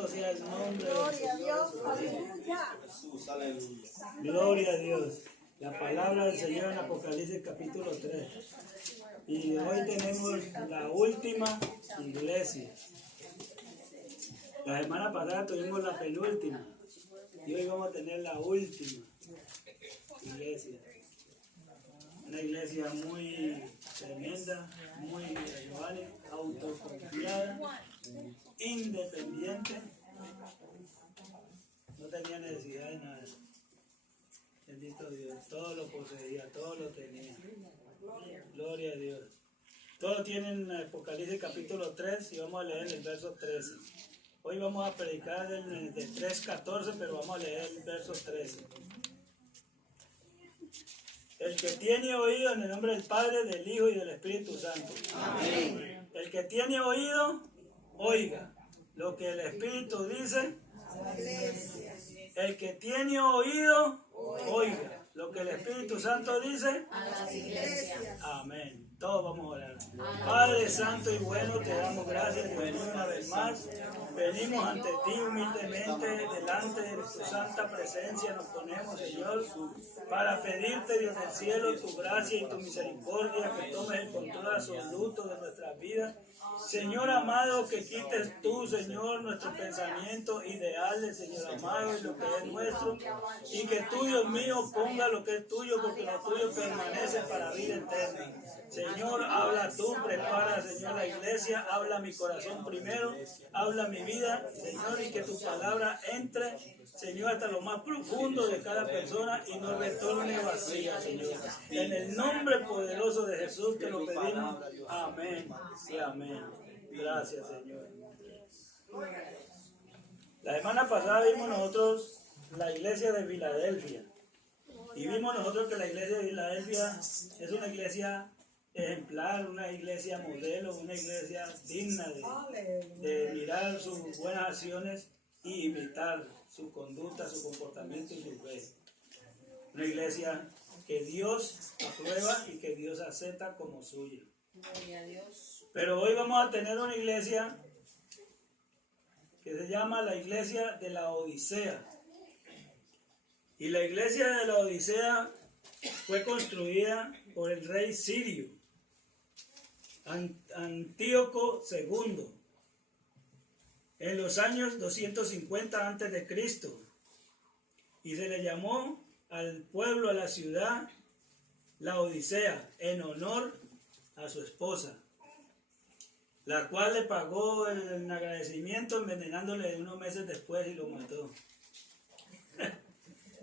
Bendito sea el nombre del Gloria a Dios, Señor. aleluya. Jesús, aleluya. Gloria a Dios. La palabra del Señor en Apocalipsis capítulo 3. Y hoy tenemos la última iglesia. La semana pasada tuvimos la penúltima. Y hoy vamos a tener la última iglesia. Una iglesia muy tremenda, muy vale, autoconfiada, independiente. No tenía necesidad de nada. Bendito Dios, todo lo poseía, todo lo tenía. Gloria a Dios. Todos tienen Apocalipsis capítulo 3 y vamos a leer el verso 13. Hoy vamos a predicar del 3:14, pero vamos a leer el verso 13. El que tiene oído, en el nombre del Padre, del Hijo y del Espíritu Santo. Amén. El que tiene oído, oiga lo que el Espíritu dice. El que tiene oído, oiga lo que el Espíritu Santo dice A las iglesias. Amén. Todos vamos a orar. Padre Santo y bueno, te damos gracias de venir una vez más. Venimos ante ti humildemente, delante de tu santa presencia nos ponemos, Señor, para pedirte, Dios del cielo, tu gracia y tu misericordia, que tomes el control absoluto de nuestras vidas. Señor amado, que quites tú, Señor, nuestros pensamientos ideales, Señor amado, y lo que es nuestro, y que tú, Dios mío, ponga lo que es tuyo, porque lo tuyo permanece para vida eterna. Señor, habla tú, prepara, Señor, la iglesia, habla mi corazón primero, habla mi vida, Señor, y que tu palabra entre, Señor, hasta lo más profundo de cada persona y no retorne vacía, Señor. En el nombre poderoso de Jesús te lo pedimos. Amén y amén. Gracias, Señor. La semana pasada vimos nosotros la iglesia de Filadelfia. Y vimos nosotros que la iglesia de Filadelfia es una iglesia ejemplar, una iglesia modelo, una iglesia digna de mirar sus buenas acciones y imitar su conducta, su comportamiento y su fe. Una iglesia que Dios aprueba y que Dios acepta como suya. Pero hoy vamos a tener una iglesia que se llama la iglesia de la Odisea. Y la iglesia de la Odisea fue construida por el rey sirio, Antíoco II, en los años 250 a.C. Y se le llamó al pueblo, a la ciudad, la Odisea, en honor a su esposa, la cual le pagó en agradecimiento envenenándole unos meses después y lo mató.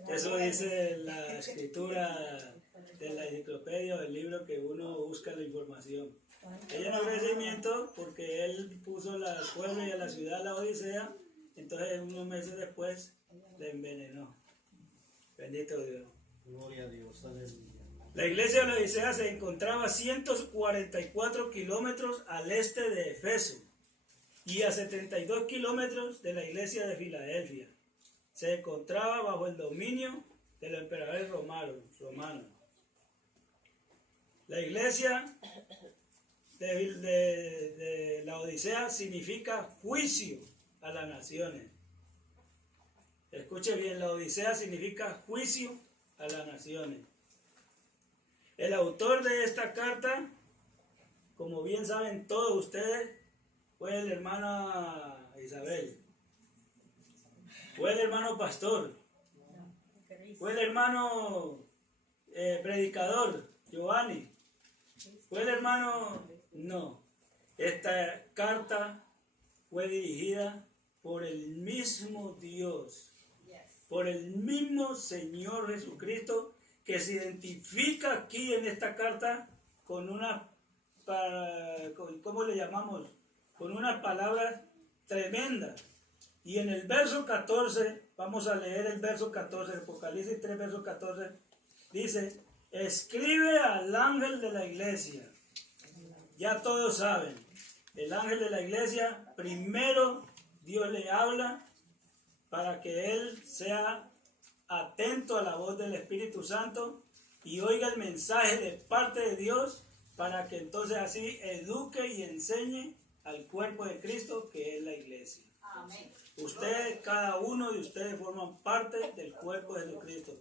Eso dice la escritura de la enciclopedia o del libro que uno busca la información. Ella en agradecimiento porque él puso al pueblo y a la ciudad la Odisea, entonces unos meses después le envenenó. Bendito Dios. Gloria a Dios, aleluya. La iglesia de la Odisea se encontraba a 144 kilómetros al este de Efeso y a 72 kilómetros de la iglesia de Filadelfia. Se encontraba bajo el dominio de los emperadores romanos. La iglesia de la Odisea significa juicio a las naciones. Escuche bien, la Odisea significa juicio a las naciones. El autor de esta carta, como bien saben todos ustedes, fue el hermano Isabel. Fue el hermano pastor, fue el hermano predicador, Giovanni, fue el hermano, no. Esta carta fue dirigida por el mismo Dios, por el mismo Señor Jesucristo, que se identifica aquí en esta carta con una, ¿cómo le llamamos? Con unas palabras tremendas. Y en el verso 14, vamos a leer el verso 14, Apocalipsis 3, verso 14, dice, escribe al ángel de la iglesia. Ya todos saben, el ángel de la iglesia, primero Dios le habla para que él sea atento a la voz del Espíritu Santo y oiga el mensaje de parte de Dios para que entonces así eduque y enseñe al cuerpo de Cristo que es la iglesia. Amén. Usted usted, cada uno de ustedes forman parte del cuerpo de Jesucristo.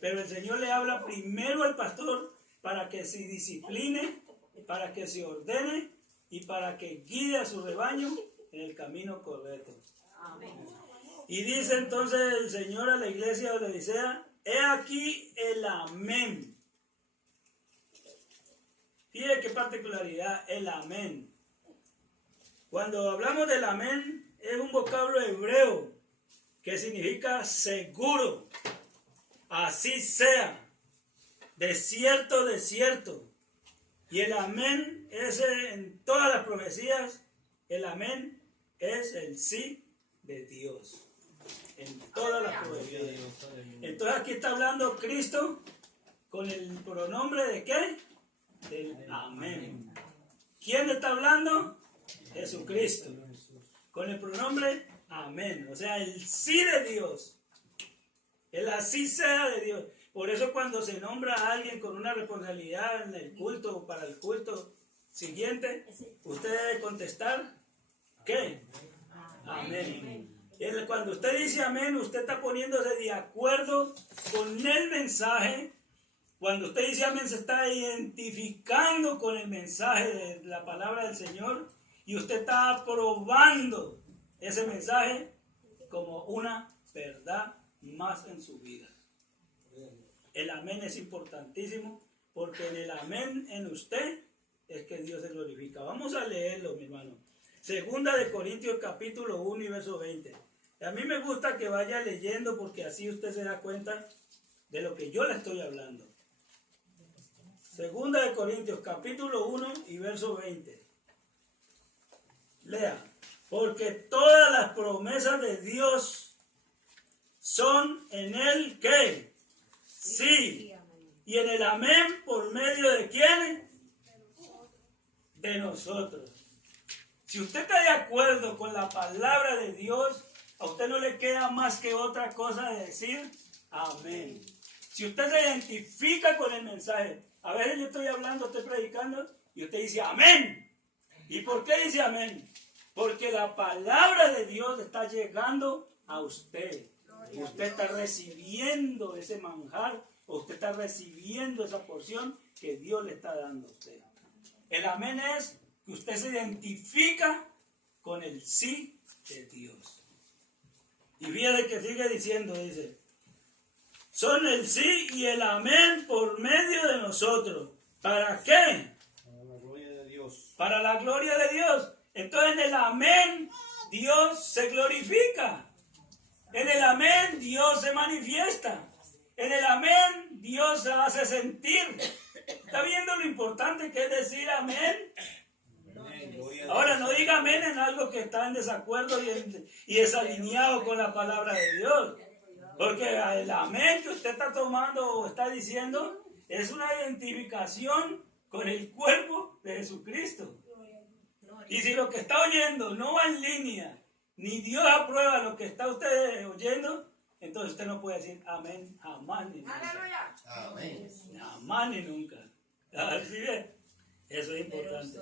Pero el Señor le habla primero al pastor para que se discipline, para que se ordene y para que guíe a su rebaño en el camino correcto. Amén. Y dice entonces el Señor a la iglesia de Laodicea, he aquí el amén. Fíjate qué particularidad, el amén. Cuando hablamos del amén, es un vocablo hebreo que significa seguro, así sea, de cierto, de cierto. Y el amén es en todas las profecías, el amén es el sí de Dios. En todas las profecías. Entonces aquí está hablando Cristo con el pronombre de ¿qué? Del amén. ¿Quién está hablando? Jesucristo. Con el pronombre amén. O sea, el sí de Dios. El así sea de Dios. Por eso cuando se nombra a alguien con una responsabilidad en el culto o para el culto siguiente, usted debe contestar ¿qué? Amén. Cuando usted dice amén, usted está poniéndose de acuerdo con el mensaje. Cuando usted dice amén, se está identificando con el mensaje de la palabra del Señor y usted está aprobando ese mensaje como una verdad más en su vida. El amén es importantísimo porque en el amén en usted es que Dios se glorifica. Vamos a leerlo, mi hermano. Segunda de Corintios capítulo 1 y verso 20. A mí me gusta que vaya leyendo porque así usted se da cuenta de lo que yo le estoy hablando. Segunda de Corintios capítulo 1 y verso 20. Lea. Porque todas las promesas de Dios son en él ¿qué? Sí. Y en el amén por medio de ¿quién? De nosotros. Si usted está de acuerdo con la palabra de Dios, a usted no le queda más que otra cosa de decir amén. Si usted se identifica con el mensaje, a veces yo estoy hablando, estoy predicando y usted dice amén. ¿Y por qué dice amén? Porque la palabra de Dios está llegando a usted. Usted está recibiendo ese manjar, o usted está recibiendo esa porción que Dios le está dando a usted. El amén es que usted se identifica con el sí de Dios. Y fíjate que sigue diciendo, dice, son el sí y el amén por medio de nosotros. ¿Para qué? Para la gloria de Dios. Para la gloria de Dios. Entonces en el amén Dios se glorifica. En el amén Dios se manifiesta. En el amén Dios se hace sentir. ¿Está viendo lo importante que es decir amén? Ahora no diga amén en algo que está en desacuerdo y desalineado con la palabra de Dios. Porque el amén que usted está tomando o está diciendo es una identificación con el cuerpo de Jesucristo. Y si lo que está oyendo no va en línea, ni Dios aprueba lo que está usted oyendo, entonces usted no puede decir amén jamás ni nunca. Amén. Jamás ni nunca. ¿Sí ve? Eso es importante.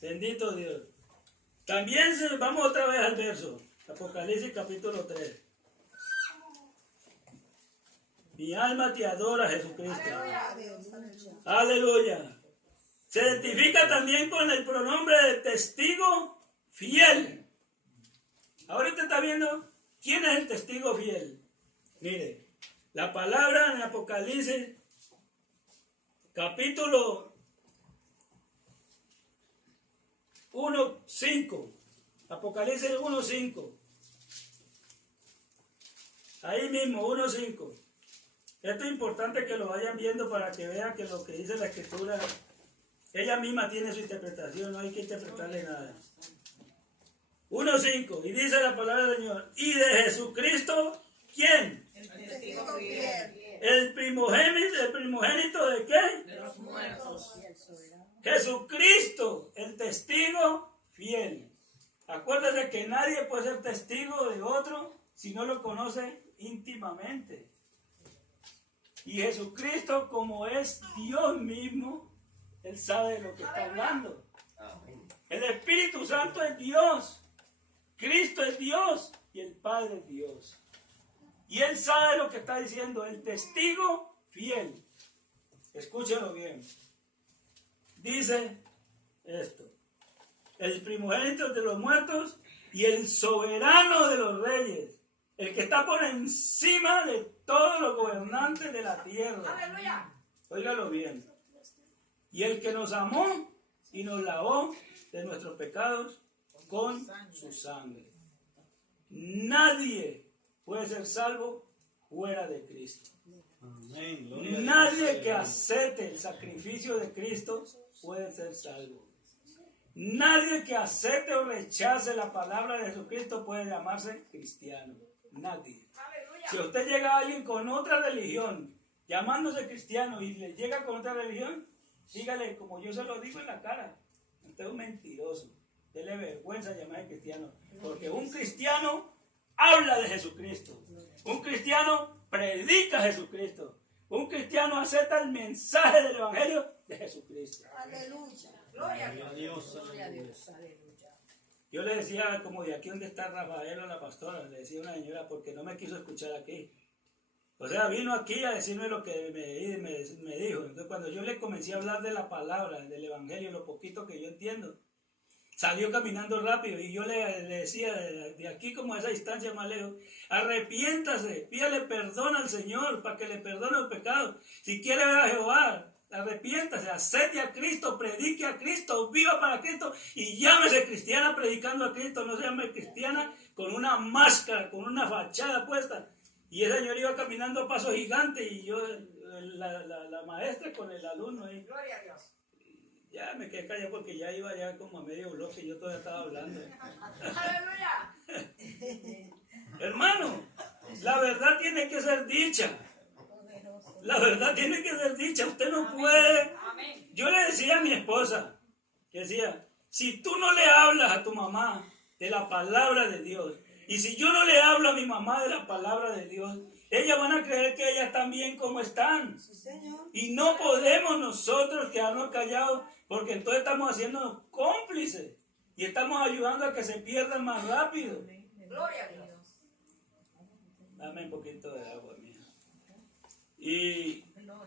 Bendito Dios. También vamos otra vez al verso. Apocalipsis capítulo 3. Mi alma te adora, Jesucristo. Aleluya. Se identifica también con el pronombre de testigo fiel. Ahora usted está viendo quién es el testigo fiel. Mire, la palabra en Apocalipsis capítulo 1:5. Apocalipsis 1:5. Ahí mismo, 1:5. Esto es importante que lo vayan viendo para que vean que lo que dice la Escritura, ella misma tiene su interpretación, no hay que interpretarle nada. 1:5. Y dice la palabra del Señor. Y de Jesucristo, ¿quién? El testigo fiel. El primogénito de qué? De los muertos. Jesucristo, el testigo fiel. Acuérdate que nadie puede ser testigo de otro si no lo conoce íntimamente. Y Jesucristo, como es Dios mismo, Él sabe de lo que está hablando. El Espíritu Santo es Dios. Cristo es Dios. Y el Padre Padre Dios. Y Él sabe lo que está diciendo, el testigo fiel. Escúchenlo bien. Dice esto: el primogénito de los muertos y el soberano de los reyes, el que está por encima de todos los gobernantes de la tierra. Aleluya. Óigalo bien. Y el que nos amó y nos lavó de nuestros pecados con su sangre. Nadie puede ser salvo fuera de Cristo. Amén. Gloria a Dios. Nadie que acepte el sacrificio de Cristo puede ser salvo. Nadie que acepte o rechace la palabra de Jesucristo puede llamarse cristiano. Nadie. Si usted llega a alguien con otra religión, llamándose cristiano, y le llega con otra religión, dígale, como yo se lo digo en la cara: usted es un mentiroso. Dele vergüenza llamarse cristiano. Porque un cristiano habla de Jesucristo. Un cristiano predica a Jesucristo. Un cristiano acepta el mensaje del Evangelio de Jesucristo. Aleluya. Gloria a Gloria a Dios. Dios. Gloria a Aleluya. Dios. Aleluya. Yo le decía, como de aquí donde está Rafael o la pastora, le decía a una señora, porque no me quiso escuchar aquí. O sea, vino aquí a decirme lo que me dijo. Entonces, cuando yo le comencé a hablar de la palabra, del Evangelio, lo poquito que yo entiendo, salió caminando rápido. Y yo le decía, de aquí como a esa distancia más lejos: arrepiéntase, pídale perdón al Señor para que le perdone los pecados. Si quiere ver a Jehová, arrepiéntase, acepte a Cristo, predique a Cristo, viva para Cristo y llámese cristiana predicando a Cristo. No se llame cristiana con una máscara, con una fachada puesta. Y esa señora iba caminando a paso gigante y yo, la maestra con el alumno ahí. Gloria a Dios. Ya me quedé callado porque ya iba ya como a medio bloque y yo todavía estaba hablando. Aleluya. Hermano, la verdad tiene que ser dicha. La verdad tiene que ser dicha. Usted no puede. Amén. Yo le decía a mi esposa, que decía: si tú no le hablas a tu mamá de la palabra de Dios, y si yo no le hablo a mi mamá de la palabra de Dios, ellas van a creer que ellas están bien como están. Sí, Señor. Y no podemos nosotros quedarnos callados, porque entonces estamos haciéndonos cómplices y estamos ayudando a que se pierdan más rápido. Gloria a Dios. Dame un poquito de agua, mía. Y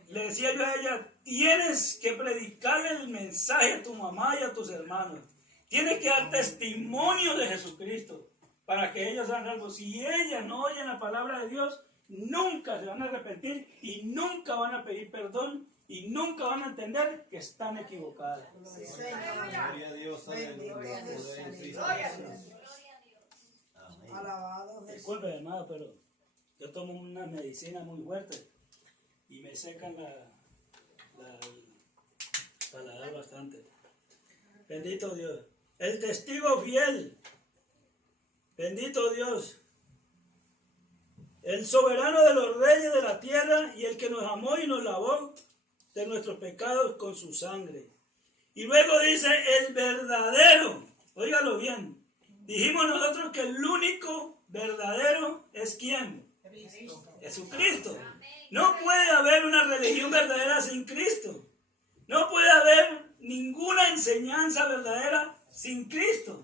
le decía yo a ella: tienes que predicarle el mensaje a tu mamá y a tus hermanos. Tienes que dar testimonio de Jesucristo para que ellos sean salvos. Si ellas no oyen la palabra de Dios, nunca se van a arrepentir y nunca van a pedir perdón y nunca van a entender que están equivocadas. Sí, Señor. Gloria a Dios. Aleluya. Gloria a Dios. Poder en Cristo Gloria a Jesús. Dios. Amén. Alabado Jesús. Disculpe, hermano, pero yo tomo una medicina muy fuerte y me secan el paladar bastante. Bendito Dios. El testigo fiel. Bendito Dios. El soberano de los reyes de la tierra y el que nos amó y nos lavó de nuestros pecados con su sangre. Y luego dice el verdadero. Óigalo bien. Dijimos nosotros que el único verdadero es ¿quién? Jesucristo. No puede haber una religión verdadera sin Cristo. No puede haber ninguna enseñanza verdadera sin Cristo.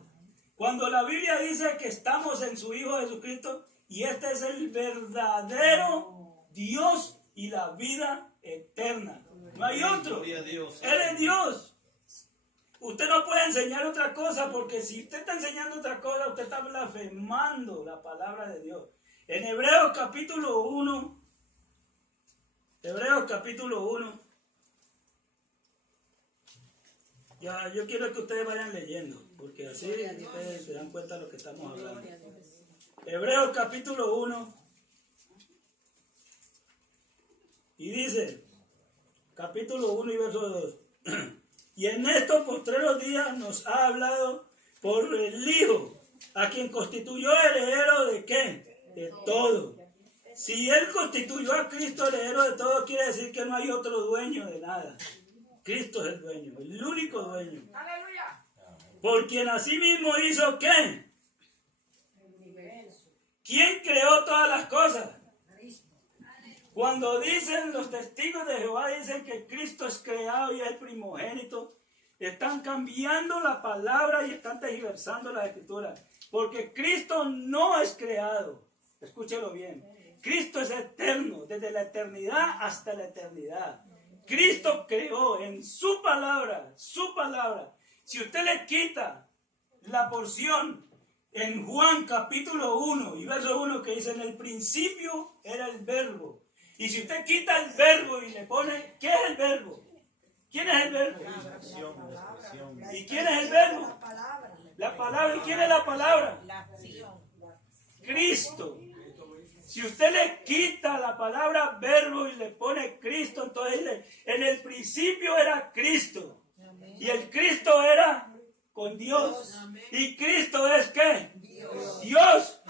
Cuando la Biblia dice que estamos en su Hijo Jesucristo, y este es el verdadero Dios y la vida eterna. No hay otro. Gloria a Dios. Él es Dios. Usted no puede enseñar otra cosa, porque si usted está enseñando otra cosa, usted está blasfemando la palabra de Dios. En Hebreos capítulo 1, ya, yo quiero que ustedes vayan leyendo, porque así ustedes se dan cuenta de lo que estamos hablando. Gloria a Dios. Hebreos capítulo 1, y dice, capítulo 1 y verso 2, y en estos postreros días nos ha hablado por el Hijo, a quien constituyó heredero de ¿qué? De todo. Si Él constituyó a Cristo heredero de todo, quiere decir que no hay otro dueño de nada. Cristo es el dueño, el único dueño. Aleluya. Por quien asimismo hizo ¿qué? ¿Quién creó todas las cosas? Cuando dicen los testigos de Jehová, dicen que Cristo es creado y es el primogénito, están cambiando la palabra y están tergiversando la escritura. Porque Cristo no es creado. Escúchelo bien. Cristo es eterno, desde la eternidad hasta la eternidad. Cristo creó en su palabra, su palabra. Si usted le quita la porción en Juan capítulo 1 y verso 1 que dice: en el principio era el verbo. Y si usted quita el verbo y le pone, ¿qué es el verbo? ¿Quién es el verbo? ¿Y quién es el verbo? La palabra. La palabra. ¿Y quién es la palabra? La acción. Cristo. Si usted le quita la palabra verbo y le pone Cristo, entonces dice: en el principio era Cristo. Y el Cristo era con Dios. ¿Y Cristo es qué? Dios.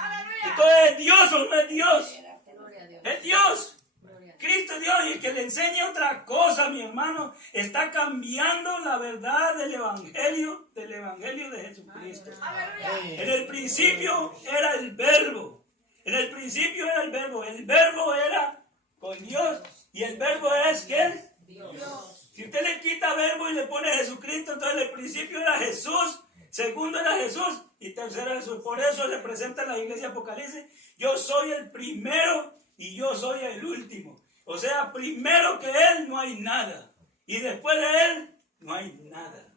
Entonces, ¿es Dios o no es Dios? Gloria a Dios. Es Dios. Gloria a Dios. Cristo es Dios. Y el que le enseña otra cosa, mi hermano, está cambiando la verdad del Evangelio de Jesucristo. Aleluya. En el principio era el verbo. En el principio era el verbo. El verbo era con Dios. Y el verbo es ¿quién? Dios. Si usted le quita verbo y le pone Jesucristo, entonces en el principio era Jesús, segundo era Jesús y tercero era Jesús. Por eso le presenta en la iglesia Apocalipsis: yo soy el primero y yo soy el último. O sea, primero que Él no hay nada. Y después de Él no hay nada.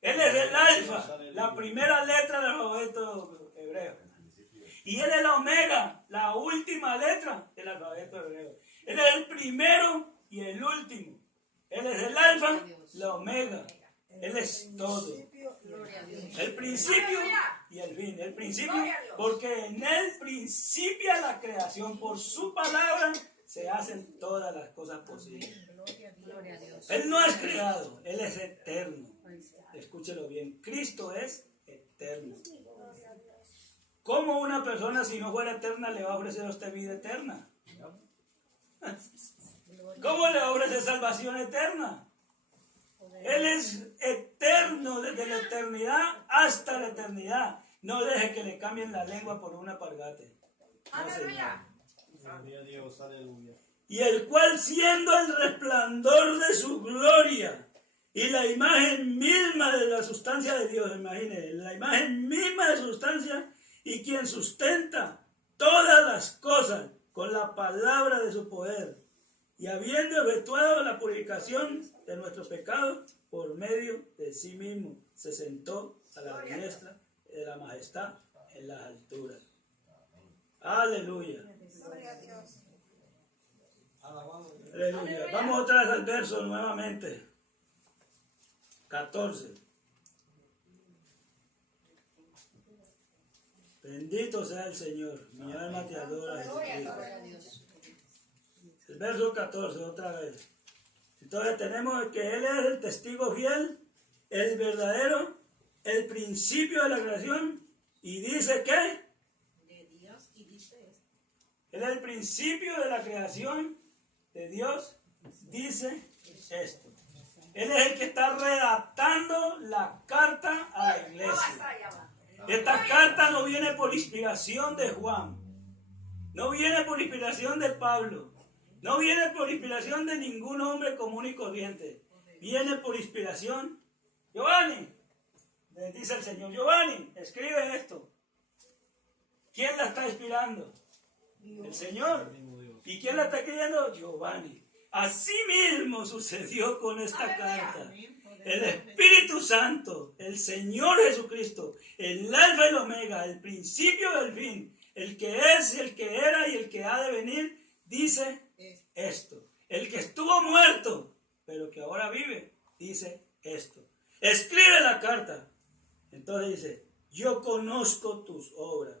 Él es el alfa, la primera letra del alfabeto hebreo. Y Él es la omega, la última letra del alfabeto hebreo. Él es el primero y el último. Él es el alfa, la omega. Él es todo. Gloria a Dios. El principio y el fin. El principio, porque en Él principia la creación. Por su palabra se hacen todas las cosas posibles. Gloria a Dios. Él no es creado, Él es eterno. Escúchelo bien. Cristo es eterno. ¿Cómo una persona, si no fuera eterna, le va a ofrecer a usted vida eterna? ¿Cómo le ofrece salvación eterna? Él es eterno desde la eternidad hasta la eternidad. No deje que le cambien la lengua por un alpargate. No, señor. Aleluya. Gloria a Dios, aleluya. Y el cual, siendo el resplandor de su gloria y la imagen misma de la sustancia de Dios, imagínense, la imagen misma de su sustancia, y quien sustenta todas las cosas con la palabra de su poder, y habiendo efectuado la purificación de nuestros pecados por medio de sí mismo, se sentó a la diestra de la majestad en las alturas. Aleluya. Gloria a Dios. Aleluya. Vamos otra vez al verso nuevamente. 14. Bendito sea el Señor. Mi alma te adora, Jesucristo. Gloria a Dios. El verso 14, otra vez. Entonces tenemos que Él es el testigo fiel, el verdadero, el principio de la creación. Y dice que De Dios y dice esto. Él es el principio de la creación de Dios. Dice esto. Él es el que está redactando la carta a la iglesia. Esta carta no viene por inspiración de Juan. No viene por inspiración de Pablo. No viene por inspiración de ningún hombre común y corriente. Viene por inspiración. Giovanni, le dice el Señor: Giovanni, escribe esto. ¿Quién la está inspirando? El Señor. ¿Y quién la está escribiendo? Giovanni. Así mismo sucedió con esta carta. El Espíritu Santo, el Señor Jesucristo, el Alfa y el Omega, el principio del fin, el que es, el que era y el que ha de venir, dice esto. El que estuvo muerto, pero que ahora vive, dice esto. Escribe la carta. Entonces dice: yo conozco tus obras.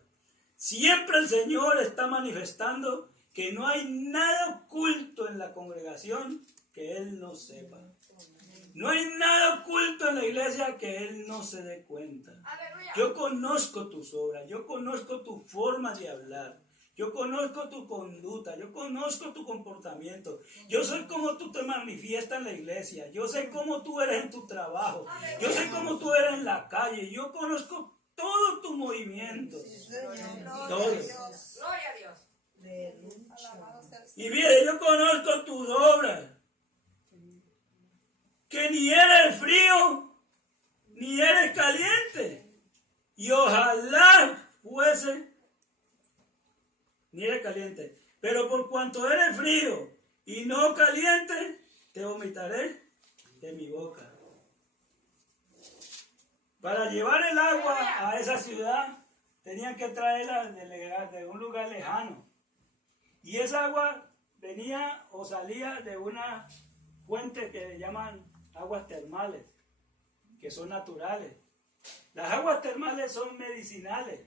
Siempre el Señor está manifestando que no hay nada oculto en la congregación que Él no sepa. No hay nada oculto en la iglesia que Él no se dé cuenta. Yo conozco tus obras, yo conozco tu forma de hablar, yo conozco tu conducta, yo conozco tu comportamiento. Yo sé cómo tú te manifiestas en la iglesia, yo sé cómo tú eres en tu trabajo, yo sé cómo tú eres en la calle, yo conozco todo tu movimiento. Gloria a Dios. Gloria a Dios. Alabado sea el Y mire, yo conozco tus obras, que ni eres frío, ni eres caliente. y ojalá fuese nieve caliente. Pero por cuanto eres frío y no caliente, te vomitaré de mi boca. Para llevar el agua a esa ciudad, tenían que traerla de un lugar lejano. Y esa agua venía o salía de una fuente que le llaman aguas termales, que son naturales. Las aguas termales son medicinales.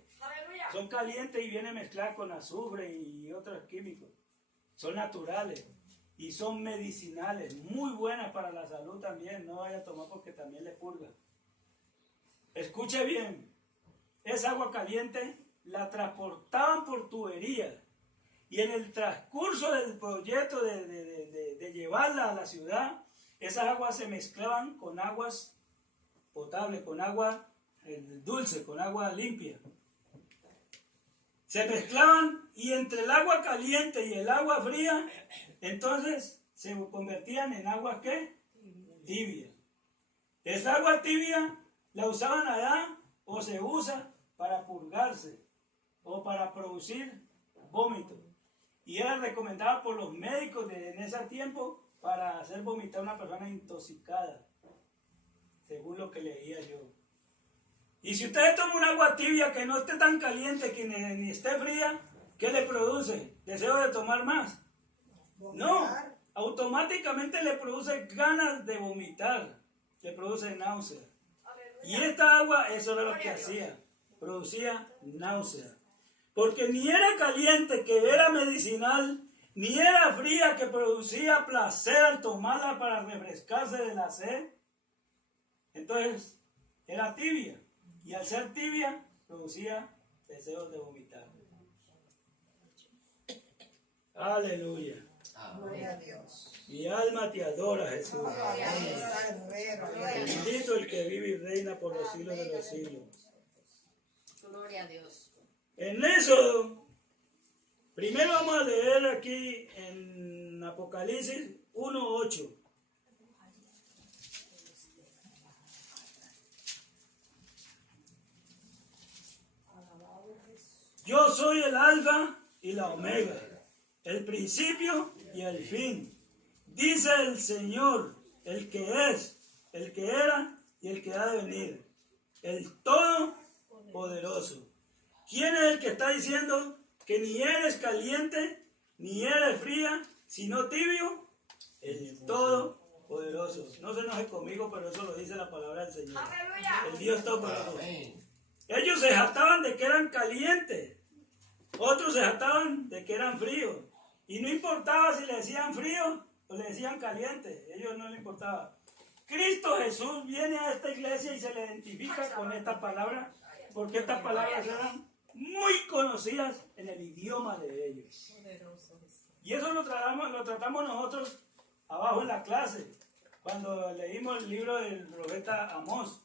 Son calientes y vienen mezcladas con azufre y otros químicos. Son naturales y son medicinales, muy buenas para la salud también. No vaya a tomar porque también le purga. Escuche bien, esa agua caliente la transportaban por tuberías y en el transcurso del proyecto de llevarla a la ciudad, esas aguas se mezclaban con aguas potables, con agua dulce, con agua limpia. Se mezclaban y entre el agua caliente y el agua fría, entonces se convertían en agua ¿qué? Tibia. Esa agua tibia la usaban allá o se usa para purgarse o para producir vómito. Y era recomendada por los médicos en ese tiempo para hacer vomitar a una persona intoxicada, según lo que leía yo. Y si usted toma un agua tibia que no esté tan caliente, que ni esté fría, ¿qué le produce? ¿Deseo de tomar más? No, automáticamente le produce ganas de vomitar, le produce náusea. Y esta agua, eso era lo que hacía, producía náusea. Porque ni era caliente, que era medicinal, ni era fría, que producía placer al tomarla para refrescarse de la sed. Entonces, era tibia. Y al ser tibia, producía deseos de vomitar. Aleluya. Gloria a Dios. Mi alma te adora, Jesús. Gloria Bendito el que vive y reina por los siglos de los siglos. Gloria a Dios. En Éxodo, primero vamos a leer aquí en Apocalipsis 1:8. Yo soy el alfa y la omega, el principio y el fin. Dice el Señor, el que es, el que era y el que ha de venir, el Todopoderoso. ¿Quién es el que está diciendo que ni eres caliente, ni eres fría, sino tibio? El Todopoderoso. No se enoje conmigo, pero eso lo dice la palabra del Señor. El Dios Todopoderoso. Ellos se jactaban de que eran calientes, otros se jactaban de que eran fríos. Y no importaba si le decían frío o le decían caliente, ellos no les importaba. Cristo Jesús viene a esta iglesia y se le identifica con esta palabra, porque estas palabras eran muy conocidas en el idioma de ellos. Y eso lo tratamos nosotros abajo en la clase, cuando leímos el libro del profeta Amós.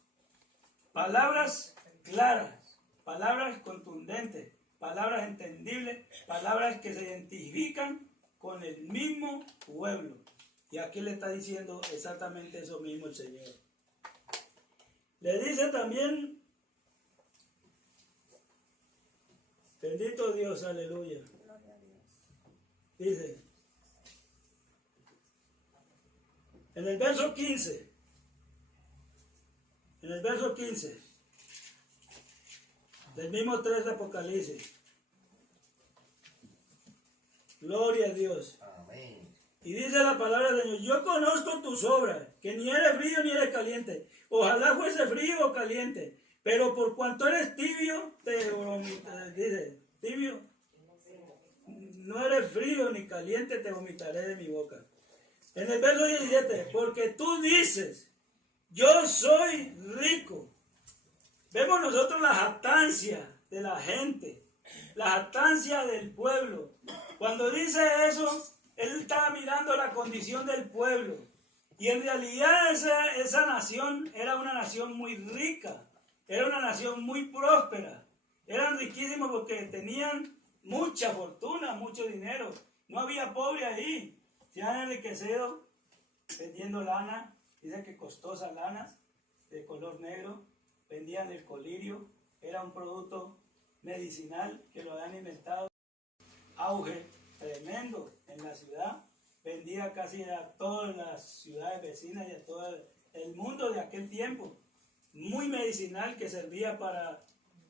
Palabras claras, palabras contundentes, palabras entendibles, palabras que se identifican con el mismo pueblo. Y aquí le está diciendo exactamente eso mismo el Señor. Le dice también, bendito Dios, aleluya. Dice, en el verso 15, del mismo 3 de Apocalipsis. Gloria a Dios. Amén. Y dice la palabra del Señor, yo conozco tus obras, que ni eres frío ni eres caliente. Ojalá fuese frío o caliente, pero por cuanto eres tibio, dice, tibio, no eres frío ni caliente, te vomitaré de mi boca. En el verso 17, porque tú dices, yo soy rico. Vemos nosotros la jactancia de la gente, la jactancia del pueblo. Cuando dice eso, él estaba mirando la condición del pueblo. Y en realidad esa nación era una nación muy rica, era una nación muy próspera. Eran riquísimos porque tenían mucha fortuna, mucho dinero. No había pobre ahí. Se han enriquecido vendiendo lana. Dicen que costosas lanas de color negro. Vendían el colirio, era un producto medicinal que lo habían inventado. Auge tremendo en la ciudad, vendía casi a todas las ciudades vecinas y a todo el mundo de aquel tiempo. Muy medicinal, que servía para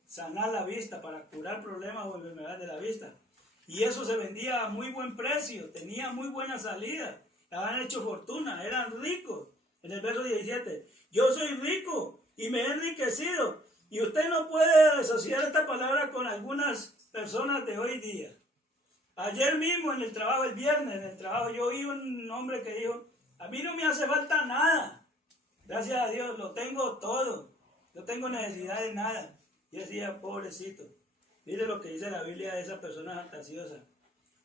sanar la vista, para curar problemas o enfermedades de la vista. Y eso se vendía a muy buen precio, tenía muy buena salida, habían hecho fortuna, eran ricos. En el verso 17, yo soy rico y me he enriquecido. Y usted no puede asociar esta palabra con algunas personas de hoy día. Ayer mismo en el trabajo, el viernes en el trabajo, yo oí un hombre que dijo, a mí no me hace falta nada. Gracias a Dios, lo tengo todo. No tengo necesidad de nada. Y decía, pobrecito. Mire lo que dice la Biblia de esa persona fantasiosa.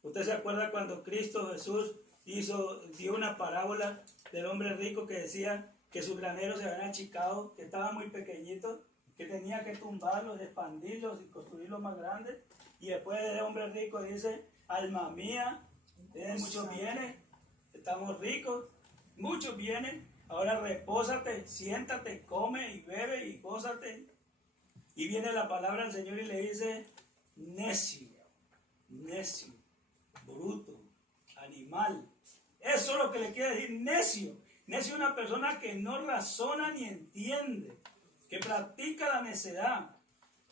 ¿Usted se acuerda cuando Cristo Jesús dio una parábola del hombre rico que decía que sus graneros se habían achicado, que estaban muy pequeñitos, que tenía que tumbarlos, expandirlos y construirlos más grandes? Y después el hombre rico dice, alma mía, tienes muchos bienes, estamos ricos, muchos bienes, ahora repósate, siéntate, come y bebe y gózate. Y viene la palabra del Señor y le dice, necio, necio, bruto, animal. Eso es lo que le quiere decir necio. Necio es una persona que no razona ni entiende, que practica la necedad.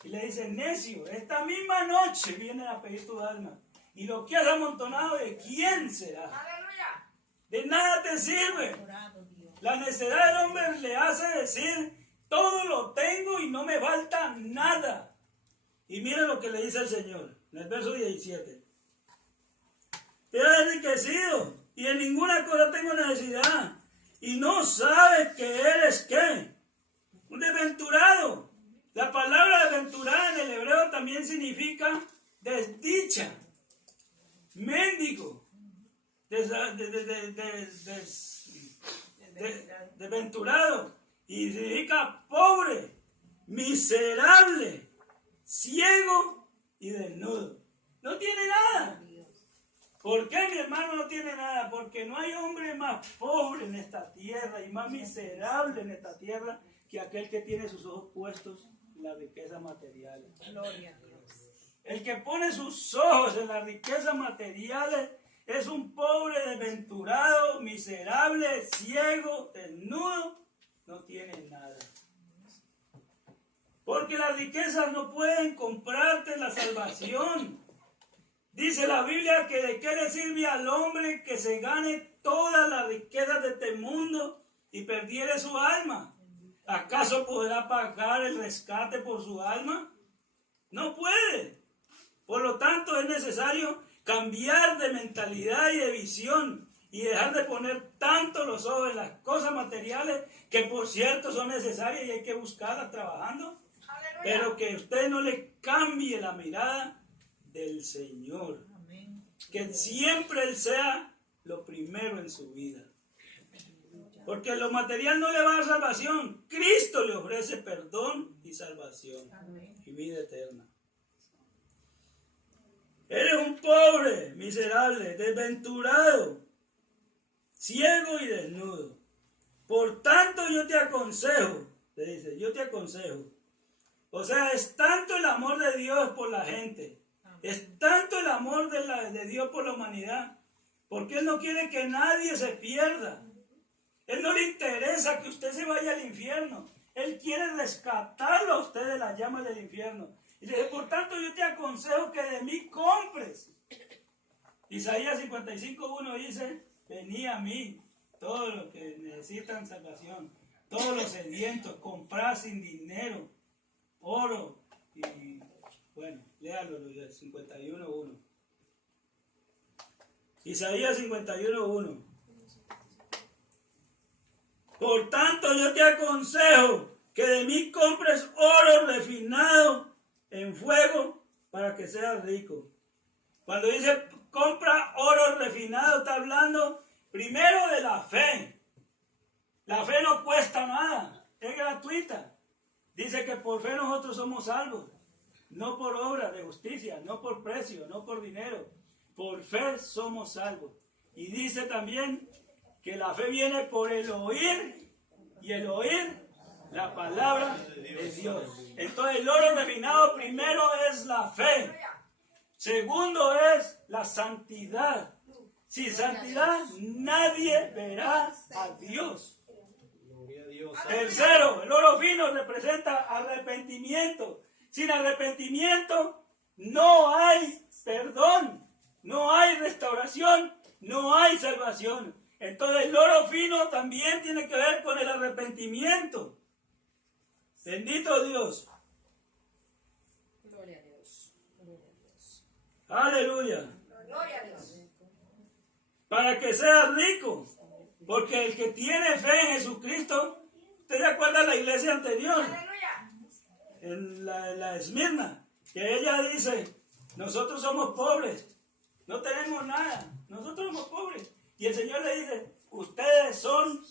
Y le dice, necio, esta misma noche vienen a pedir tu alma. Y lo que has amontonado, ¿de quién será? ¡Aleluya! De nada te sirve. La necedad del hombre le hace decir, todo lo tengo y no me falta nada. Y mire lo que le dice el Señor, en el verso 17. Te has enriquecido y en ninguna cosa tengo necesidad. Y no sabes que eres, ¿qué? Un desventurado. La palabra desventurada en el hebreo también significa desdicha, mendigo, desventurado, y significa pobre, miserable, ciego y desnudo. No tiene nada. ¿Por qué mi hermano no tiene nada? Porque no hay hombre más pobre en esta tierra y más miserable en esta tierra que aquel que tiene sus ojos puestos en las riquezas materiales. Gloria a Dios. El que pone sus ojos en las riquezas materiales es un pobre, desventurado, miserable, ciego, desnudo, no tiene nada. Porque las riquezas no pueden comprarte la salvación. Dice la Biblia que de qué le sirve al hombre que se gane todas las riquezas de este mundo y perdiere su alma. ¿Acaso podrá pagar el rescate por su alma? No puede. Por lo tanto, es necesario cambiar de mentalidad y de visión y dejar de poner tanto los ojos en las cosas materiales, que por cierto son necesarias y hay que buscarlas trabajando, pero que usted no le cambie la mirada del Señor. Amén. Que siempre Él sea lo primero en su vida. Porque lo material no le va a dar salvación. Cristo le ofrece perdón y salvación. Amén. Y vida eterna. Eres un pobre, miserable, desventurado, ciego y desnudo. Por tanto yo te aconsejo, le dice, yo te aconsejo. O sea, es tanto el amor de Dios por la gente, es tanto el amor de Dios por la humanidad, porque Él no quiere que nadie se pierda. Él no le interesa que usted se vaya al infierno. Él quiere rescatarlo a usted de las llamas del infierno. Y le dice, por tanto yo te aconsejo que de mí compres. Isaías 55:1 dice, venid a mí, todos los que necesitan salvación, todos los sedientos, comprad sin dinero, oro, y bueno, léalo, 51:1. Isaías 51:1. Por tanto yo te aconsejo que de mí compres oro refinado en fuego para que seas rico. Cuando dice compra oro refinado, está hablando primero de la fe. La fe no cuesta nada, es gratuita. Dice que por fe nosotros somos salvos, no por obra de justicia, no por precio, no por dinero. Por fe somos salvos. Y dice también que la fe viene por el oír y el oír La palabra de Dios. Entonces el oro refinado primero es la fe. Segundo es la santidad. Sin santidad nadie verá a Dios. Gloria a Dios. Tercero, el oro fino representa arrepentimiento. Sin arrepentimiento no hay perdón, no hay restauración, no hay salvación. Entonces el oro fino también tiene que ver con el arrepentimiento. Bendito Dios. Gloria a Dios. Gloria a Dios. Aleluya. Gloria a Dios. Para que seas rico. Porque el que tiene fe en Jesucristo, ¿usted se acuerda de la iglesia anterior? En la Esmirna, que ella dice, nosotros somos pobres, no tenemos nada, nosotros somos pobres. Y el Señor le dice, ustedes son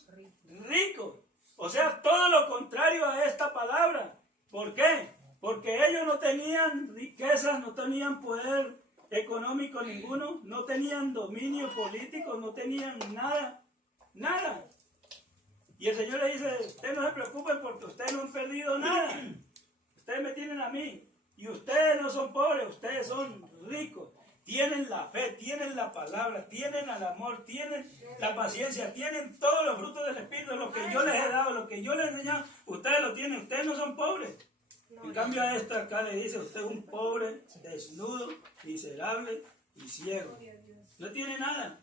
ricos. O sea, todo lo contrario a esta palabra. ¿Por qué? Porque ellos no tenían riquezas, no tenían poder económico ninguno, no tenían dominio político, no tenían nada, nada. Y el Señor le dice, ustedes no se preocupen porque ustedes no han perdido nada. Ustedes me tienen a mí. Y ustedes no son pobres, ustedes son ricos. Tienen la fe, tienen la palabra, tienen el amor, tienen la paciencia, tienen todos los frutos del Espíritu, lo que yo les he dado, lo que yo les he enseñado, ustedes lo tienen, ustedes no son pobres. En cambio a esta acá le dice, usted es un pobre, desnudo, miserable y ciego. No tiene nada.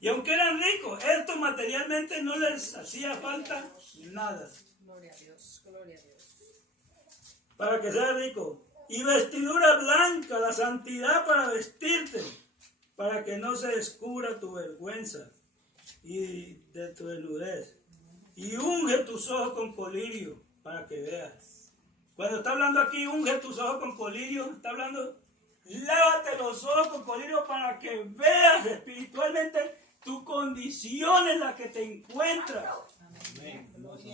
Y aunque eran ricos, esto materialmente no les hacía falta nada. Gloria a Dios. Gloria a Dios. Para que sea rico. Y vestidura blanca, la santidad para vestirte, para que no se descubra tu vergüenza y de tu desnudez. Y unge tus ojos con colirio, para que veas. Cuando está hablando aquí, unge tus ojos con colirio, está hablando, lávate los ojos con colirio para que veas espiritualmente tu condición en la que te encuentras.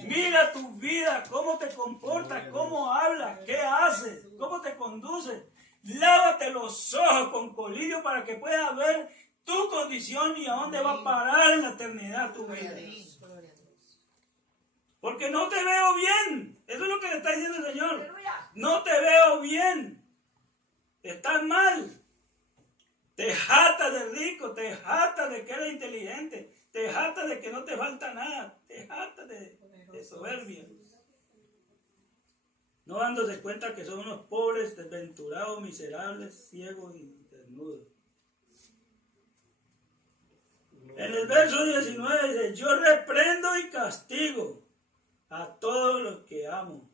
Mira tu vida, cómo te comportas, cómo hablas, qué haces, cómo te conduces. Lávate los ojos con colirio para que puedas ver tu condición y a dónde va a parar en la eternidad tu vida. Gloria a Dios. Porque no te veo bien. Eso es lo que le está diciendo el Señor. No te veo bien. Estás mal. Te jactas de rico, te jactas de que eres inteligente, te jactas de que no te falta nada, te jactas de soberbia. No dándose cuenta que son unos pobres, desventurados, miserables, ciegos y desnudos. En el verso 19 dice, yo reprendo y castigo a todos los que amo.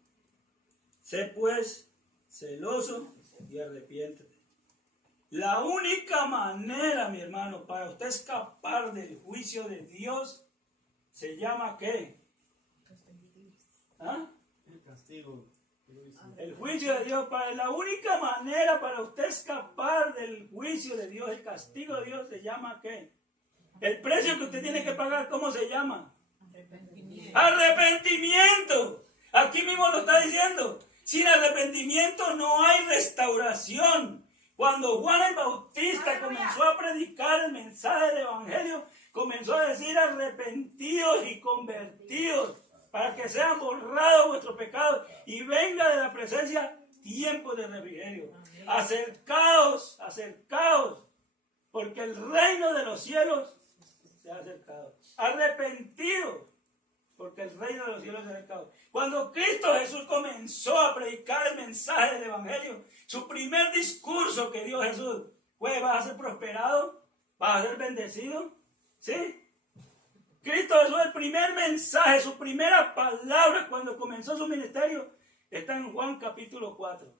Sé pues celoso y arrepiéntete. La única manera, mi hermano, para usted escapar del juicio de Dios, se llama ¿qué? ¿Ah? El castigo. El juicio de Dios, la única manera para usted escapar del juicio de Dios, el castigo de Dios, se llama ¿qué? El precio que usted tiene que pagar, ¿cómo se llama? Arrepentimiento. Aquí mismo lo está diciendo. Sin arrepentimiento no hay restauración. Cuando Juan el Bautista comenzó a predicar el mensaje del Evangelio, comenzó a decir arrepentidos y convertidos para que sean borrados vuestros pecados y venga de la presencia tiempo de refrigerio. Acercaos, acercaos, porque el reino de los cielos se ha acercado. Arrepentidos, porque el reino de los cielos se ha acercado. Cuando Cristo Jesús comenzó a predicar el mensaje del Evangelio, su primer discurso que dio Jesús fue, ¿vas a ser prosperado? ¿Vas a ser bendecido? ¿Sí? Cristo Jesús, el primer mensaje, su primera palabra cuando comenzó su ministerio, está en Juan capítulo 4.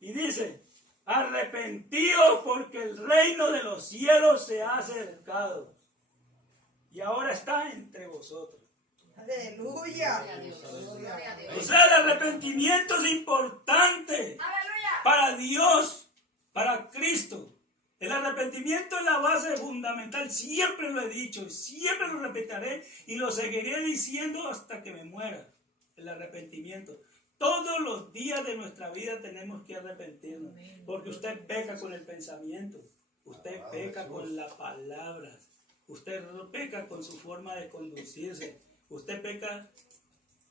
Y dice, arrepentidos porque el reino de los cielos se ha acercado. Y ahora está entre vosotros. Aleluya. Gloria a Dios. Gloria a O Dios. sea, el arrepentimiento es importante para Dios, para Cristo. El arrepentimiento es la base fundamental, siempre lo he dicho, siempre lo repetiré y lo seguiré diciendo hasta que me muera. El arrepentimiento. Todos los días de nuestra vida tenemos que arrepentirnos, porque usted peca con el pensamiento, usted peca con las palabras, usted peca con su forma de conducirse, usted peca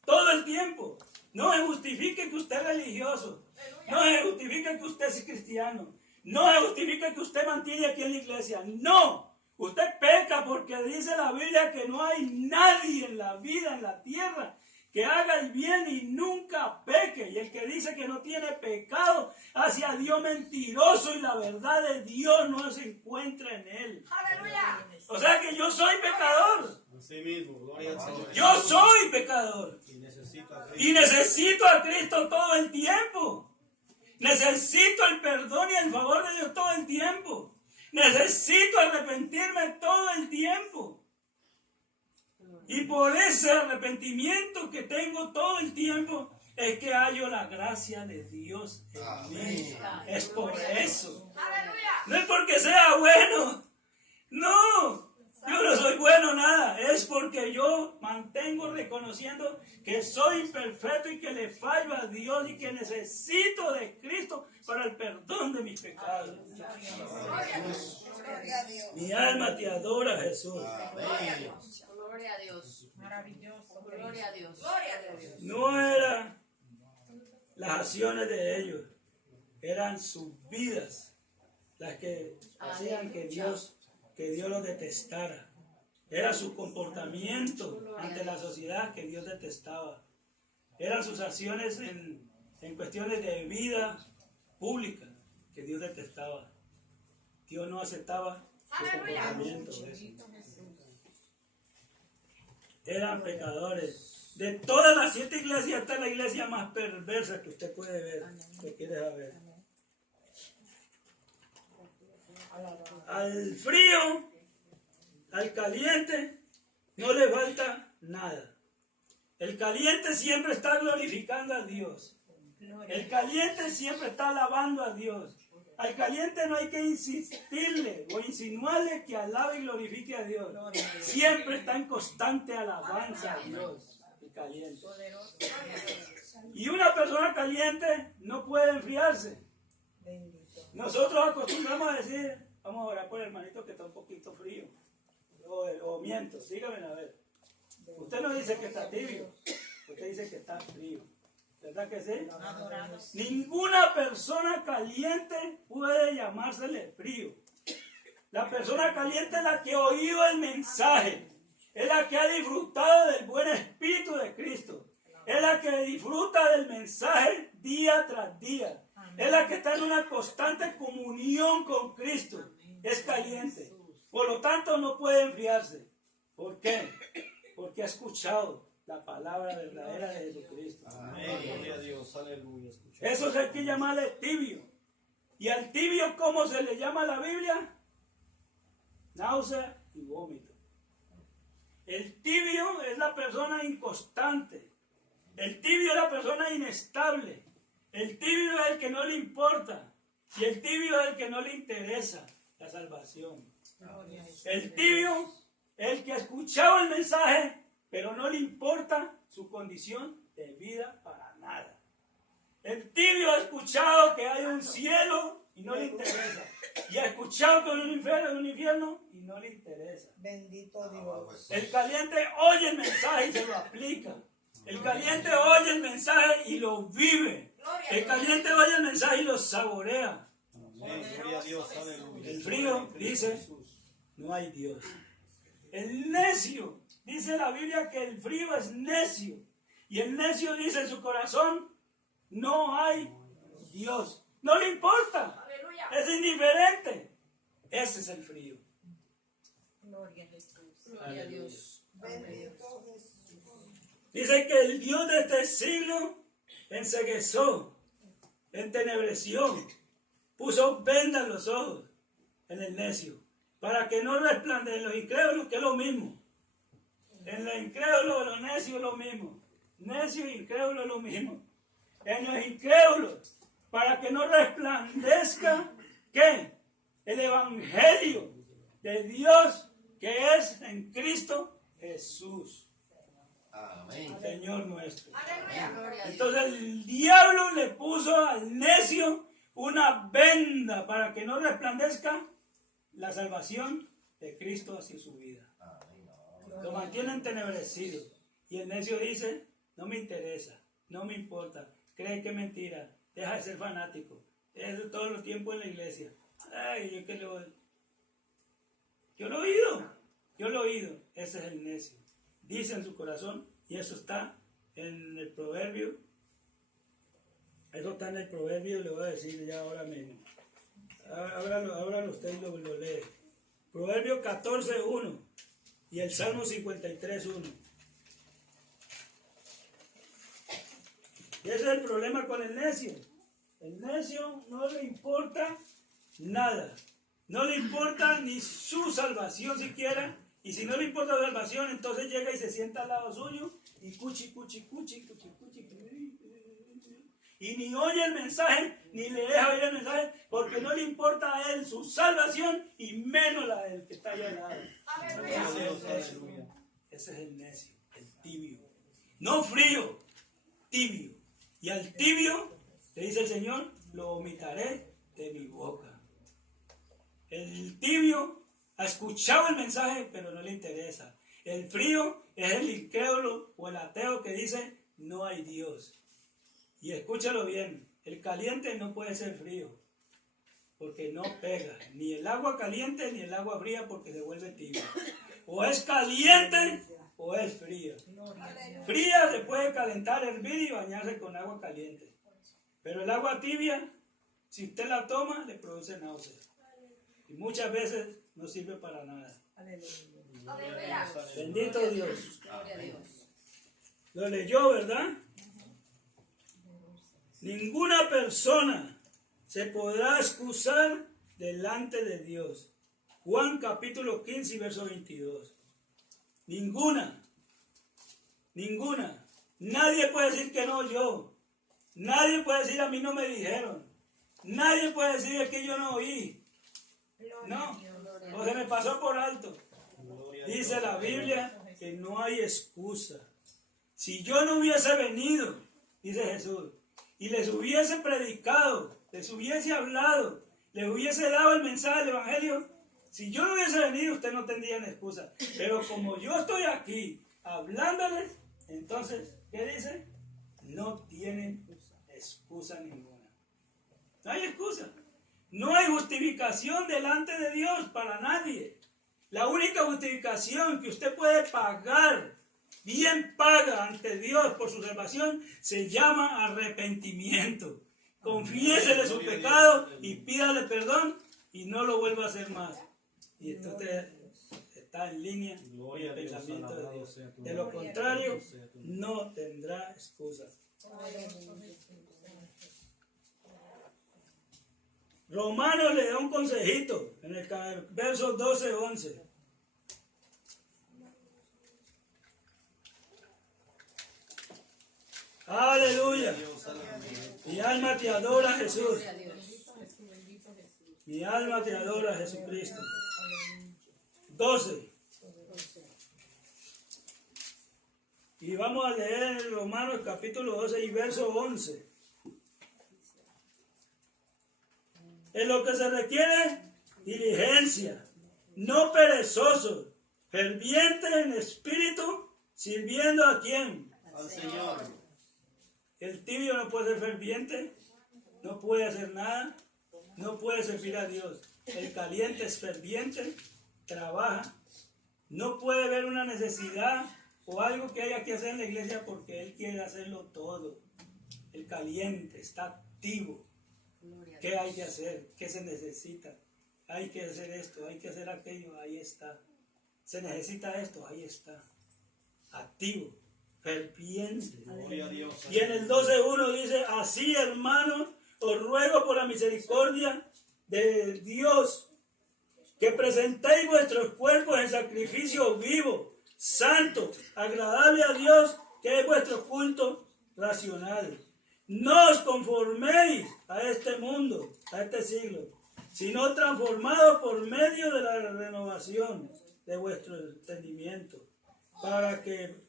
todo el tiempo. No se justifique que usted es religioso. No se justifique que usted es cristiano. No se justifique que usted mantiene aquí en la iglesia. No. Usted peca porque dice la Biblia que no hay nadie en la vida, en la tierra, que haga el bien y nunca peque. Y el que dice que no tiene pecado hacia Dios mentiroso y la verdad de Dios no se encuentra en él. Aleluya. O sea que yo soy pecador. Así mismo, gloria al Señor. Yo soy pecador. Y necesito a Cristo. Y necesito a Cristo todo el tiempo. Necesito el perdón y el favor de Dios todo el tiempo. Necesito arrepentirme todo el tiempo. Y por ese arrepentimiento que tengo todo el tiempo, es que hallo la gracia de Dios en mí. Es por eso. Aleluya. No es porque sea bueno. No. Yo no soy bueno nada. Es porque yo mantengo reconociendo que soy imperfecto y que le fallo a Dios y que necesito de Cristo para el perdón de mis pecados. Gloria a Dios. Mi alma te adora, Jesús. Gloria a Dios. Maravilloso. Gloria a Dios. Gloria a Dios. No eran las acciones de ellos, eran sus vidas las que hacían que Dios los detestara. Era su comportamiento ante la sociedad que Dios detestaba. Eran sus acciones en cuestiones de vida pública que Dios detestaba. Dios no aceptaba su comportamiento. Eran pecadores. De todas las 7 iglesias, esta es la iglesia más perversa que usted puede ver, que quiere saber. Al frío, al caliente, no le falta nada. El caliente siempre está glorificando a Dios. El caliente siempre está alabando a Dios. Al caliente no hay que insistirle o insinuarle que alabe y glorifique a Dios. Siempre está en constante alabanza a Dios. El caliente. Y una persona caliente no puede enfriarse. Nosotros acostumbramos a decir, vamos a orar por el hermanito que está un poquito frío. O miento, dígame a ver. Usted no dice que está tibio, usted dice que está frío. ¿Verdad que sí? Ninguna persona caliente puede llamársele frío. La persona caliente es la que ha oído el mensaje, es la que ha disfrutado del buen espíritu de Cristo, es la que disfruta del mensaje día tras día, es la que está en una constante comunión con Cristo. Es caliente, por lo tanto no puede enfriarse. ¿Por qué? Porque ha escuchado la palabra verdadera de Jesucristo. Amén. Gloria a Dios. Aleluya. Eso hay que llamarle tibio. ¿Y al tibio cómo se le llama en la Biblia? Náusea y vómito. El tibio es la persona inconstante. El tibio es la persona inestable. El tibio es el que no le importa. Y el tibio es el que no le interesa la salvación. El tibio es el que ha escuchado el mensaje, pero no le importa su condición de vida para nada. El tibio ha escuchado que hay un cielo y no le interesa. Y ha escuchado que hay un infierno y no le interesa. Bendito Dios. El caliente oye el mensaje y se lo aplica. El caliente oye el mensaje y lo vive. El caliente oye el mensaje y lo saborea. Amén. Gloria a Dios. Aleluya. El frío dice, no hay Dios. El necio, dice la Biblia que el frío es necio. Y el necio dice en su corazón, no hay Dios. No le importa. Aleluya. Es indiferente. Ese es el frío. Gloria a Jesús. Gloria a Dios. Bendito Jesús. Dice que el Dios de este siglo enceguezó, entenebreció, puso venda en los ojos en el necio, para que no resplandezca en los incrédulos, que es lo mismo. En los incrédulos, los necios es lo mismo. Necio y incrédulo es lo mismo. En los incrédulos, para que no resplandezca, ¿qué? El evangelio de Dios que es en Cristo Jesús. Amén. Señor nuestro. Aleluya. Gloria a Dios. Entonces el diablo le puso al necio una venda para que no resplandezca la salvación de Cristo hacia su vida. Lo mantiene entenebrecido. Y el necio dice, no me interesa, no me importa, cree que es mentira, deja de ser fanático. Eso todo el tiempo en la iglesia. Ay, yo qué le voy. Yo lo he oído. Ese es el necio. Dice en su corazón, y eso está en el proverbio. Eso está en el proverbio, le voy a decir ya ahora mismo. Ábralo usted y lo lee. Proverbio 14:1 y el Salmo 53:1. Y ese es el problema con el necio. El necio no le importa nada. No le importa ni su salvación siquiera. Y si no le importa la salvación, entonces llega y se sienta al lado suyo y cuchi. Y ni oye el mensaje, ni le deja oír el mensaje, porque no le importa a él su salvación y menos la del que está allá al lado. Ese es el necio, el tibio. No frío, tibio. Y al tibio, le dice el Señor, lo vomitaré de mi boca. El tibio ha escuchado el mensaje, pero no le interesa. El frío es el incrédulo o el ateo que dice, no hay Dios. Y escúchalo bien, el caliente no puede ser frío, porque no pega, ni el agua caliente ni el agua fría, porque se vuelve tibio. O es caliente o es fría. Fría se puede calentar, hervir y bañarse con agua caliente. Pero el agua tibia, si usted la toma, le produce náuseas. Y muchas veces no sirve para nada. Bendito Dios. Gloria a Dios. Lo leyó, ¿verdad? Ninguna persona se podrá excusar delante de Dios. Juan capítulo 15 y verso 22. Ninguna. Nadie puede decir que no yo. Nadie puede decir a mí no me dijeron. Nadie puede decir que yo no oí. No, o se me pasó por alto. Dice la Biblia que no hay excusa. Si yo no hubiese venido, dice Jesús, y les hubiese predicado, les hubiese hablado, les hubiese dado el mensaje del Evangelio, si yo no hubiese venido, ustedes no tendrían excusa. Pero como yo estoy aquí hablándoles, entonces, ¿qué dice? No tienen excusa ninguna. No hay excusa. No hay justificación delante de Dios para nadie. La única justificación que usted puede pagar, bien paga ante Dios por su salvación, se llama arrepentimiento. Confiésele su pecado y pídale perdón y no lo vuelva a hacer más. Y esto está en línea con el pensamiento de Dios. De lo contrario, no tendrá excusas. Romanos le da un consejito en el verso 12-11. Aleluya. Mi alma te adora, Jesús. Mi alma te adora, Jesucristo. 12. Y vamos a leer en Romanos capítulo 12 y verso 11. En lo que se requiere diligencia, no perezosos, fervientes en espíritu, sirviendo a quién? Al Señor. El tibio no puede ser ferviente, no puede hacer nada, no puede servir a Dios. El caliente es ferviente, trabaja, no puede ver una necesidad o algo que haya que hacer en la iglesia porque él quiere hacerlo todo. El caliente está activo. ¿Qué hay que hacer? ¿Qué se necesita? Hay que hacer esto, hay que hacer aquello, ahí está. Se necesita esto, ahí está. Activo, ferviente. Gloria a Dios. Y en el 12:1 dice, así hermanos, os ruego por la misericordia de Dios, que presentéis vuestros cuerpos en sacrificio vivo, santo, agradable a Dios, que es vuestro culto racional. No os conforméis a este mundo, a este siglo, sino transformados por medio de la renovación de vuestro entendimiento, para que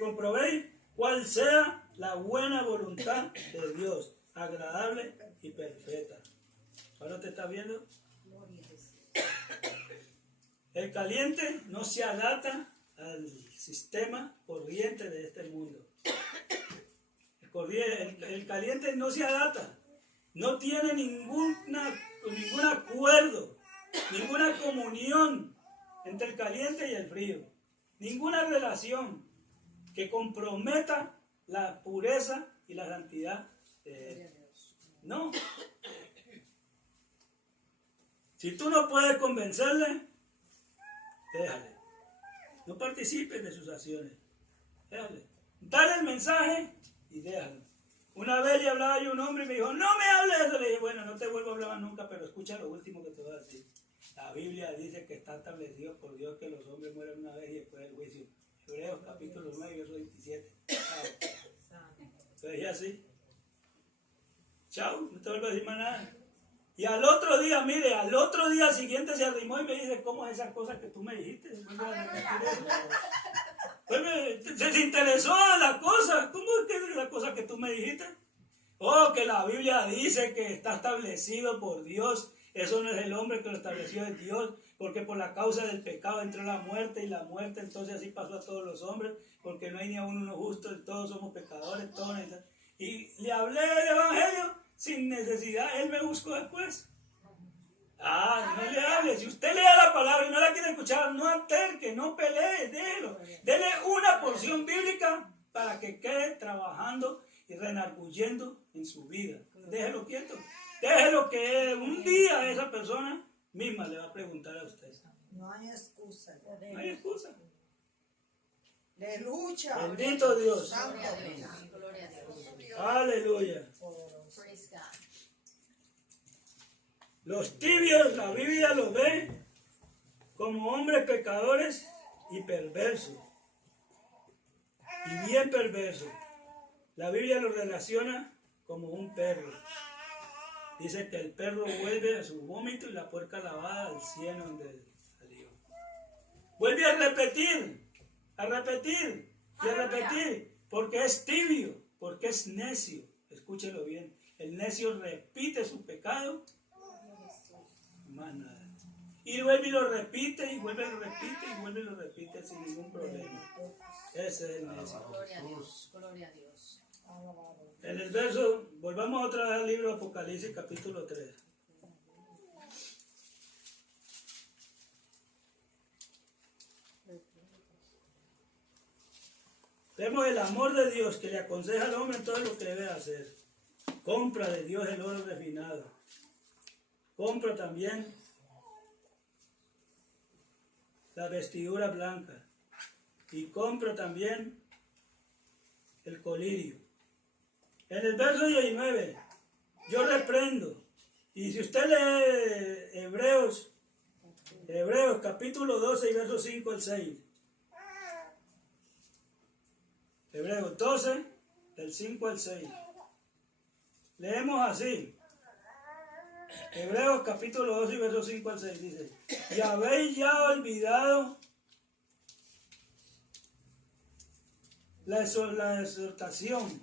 comprobéis cuál sea la buena voluntad de Dios, agradable y perfecta. ¿Ahora te estás viendo? El caliente no se adapta al sistema corriente de este mundo. El caliente no se adapta, no tiene ningún acuerdo, ninguna comunión entre el caliente y el frío, ninguna relación que comprometa la pureza y la santidad de él. No. Si tú no puedes convencerle, déjale. No participes de sus acciones. Déjale. Dale el mensaje y déjalo. Una vez le hablaba yo a un hombre y me dijo, no me hables de eso. Le dije, bueno, no te vuelvo a hablar nunca, pero escucha lo último que te voy a decir. La Biblia dice que está establecido por Dios que los hombres mueren una vez y después del juicio. Hebreos capítulo 9, verso 27. Chao. Te dije así. Chao, no te vuelvo a decir más nada. Y al otro día, mire, al otro día siguiente se arrimó y me dice, ¿cómo es esa cosa que tú me dijiste? Pues se interesó en la cosa. ¿Cómo es que es la cosa que tú me dijiste? Oh, que la Biblia dice que está establecido por Dios. Eso no es el hombre que lo estableció, es Dios. Porque por la causa del pecado entró la muerte, y la muerte entonces así pasó a todos los hombres, porque no hay ni a uno justo, todos somos pecadores, todos. Y le hablé del Evangelio sin necesidad, él me buscó después. No le hable. Si usted lea la palabra y no la quiere escuchar, no alterque, no pelee, déjelo. Dele una porción bíblica para que quede trabajando y renarguyendo en su vida. Déjelo quieto. Déjelo que un día esa persona misma le va a preguntar a usted. No hay excusa. No hay excusa. Aleluya. Bendito Dios. Santo Gloria a Dios. Dios. Gloria a Dios. Aleluya. Praise God. Los tibios, la Biblia los ve como hombres pecadores y perversos. Y bien perversos. La Biblia los relaciona como un perro. Dice que el perro vuelve a su vómito y la puerca lavada al cielo donde salió. Vuelve a repetir y a repetir, porque es tibio, porque es necio. Escúchelo bien. El necio repite su pecado, más nada. Y vuelve y lo repite, y vuelve y lo repite, y vuelve y lo repite sin ningún problema. Ese es el necio. Gloria a Dios. Gloria a Dios. En el verso, volvamos otra vez al libro de Apocalipsis, capítulo 3. Vemos el amor de Dios que le aconseja al hombre en todo lo que debe hacer. Compra de Dios el oro refinado. Compra también la vestidura blanca. Y compra también el colirio. En el verso 19, yo reprendo. Y si usted lee Hebreos capítulo 12 y verso 5 al 6. Hebreos 12, del 5 al 6. Leemos así. Hebreos capítulo 12 y verso 5 al 6 dice: y habéis ya olvidado la exhortación,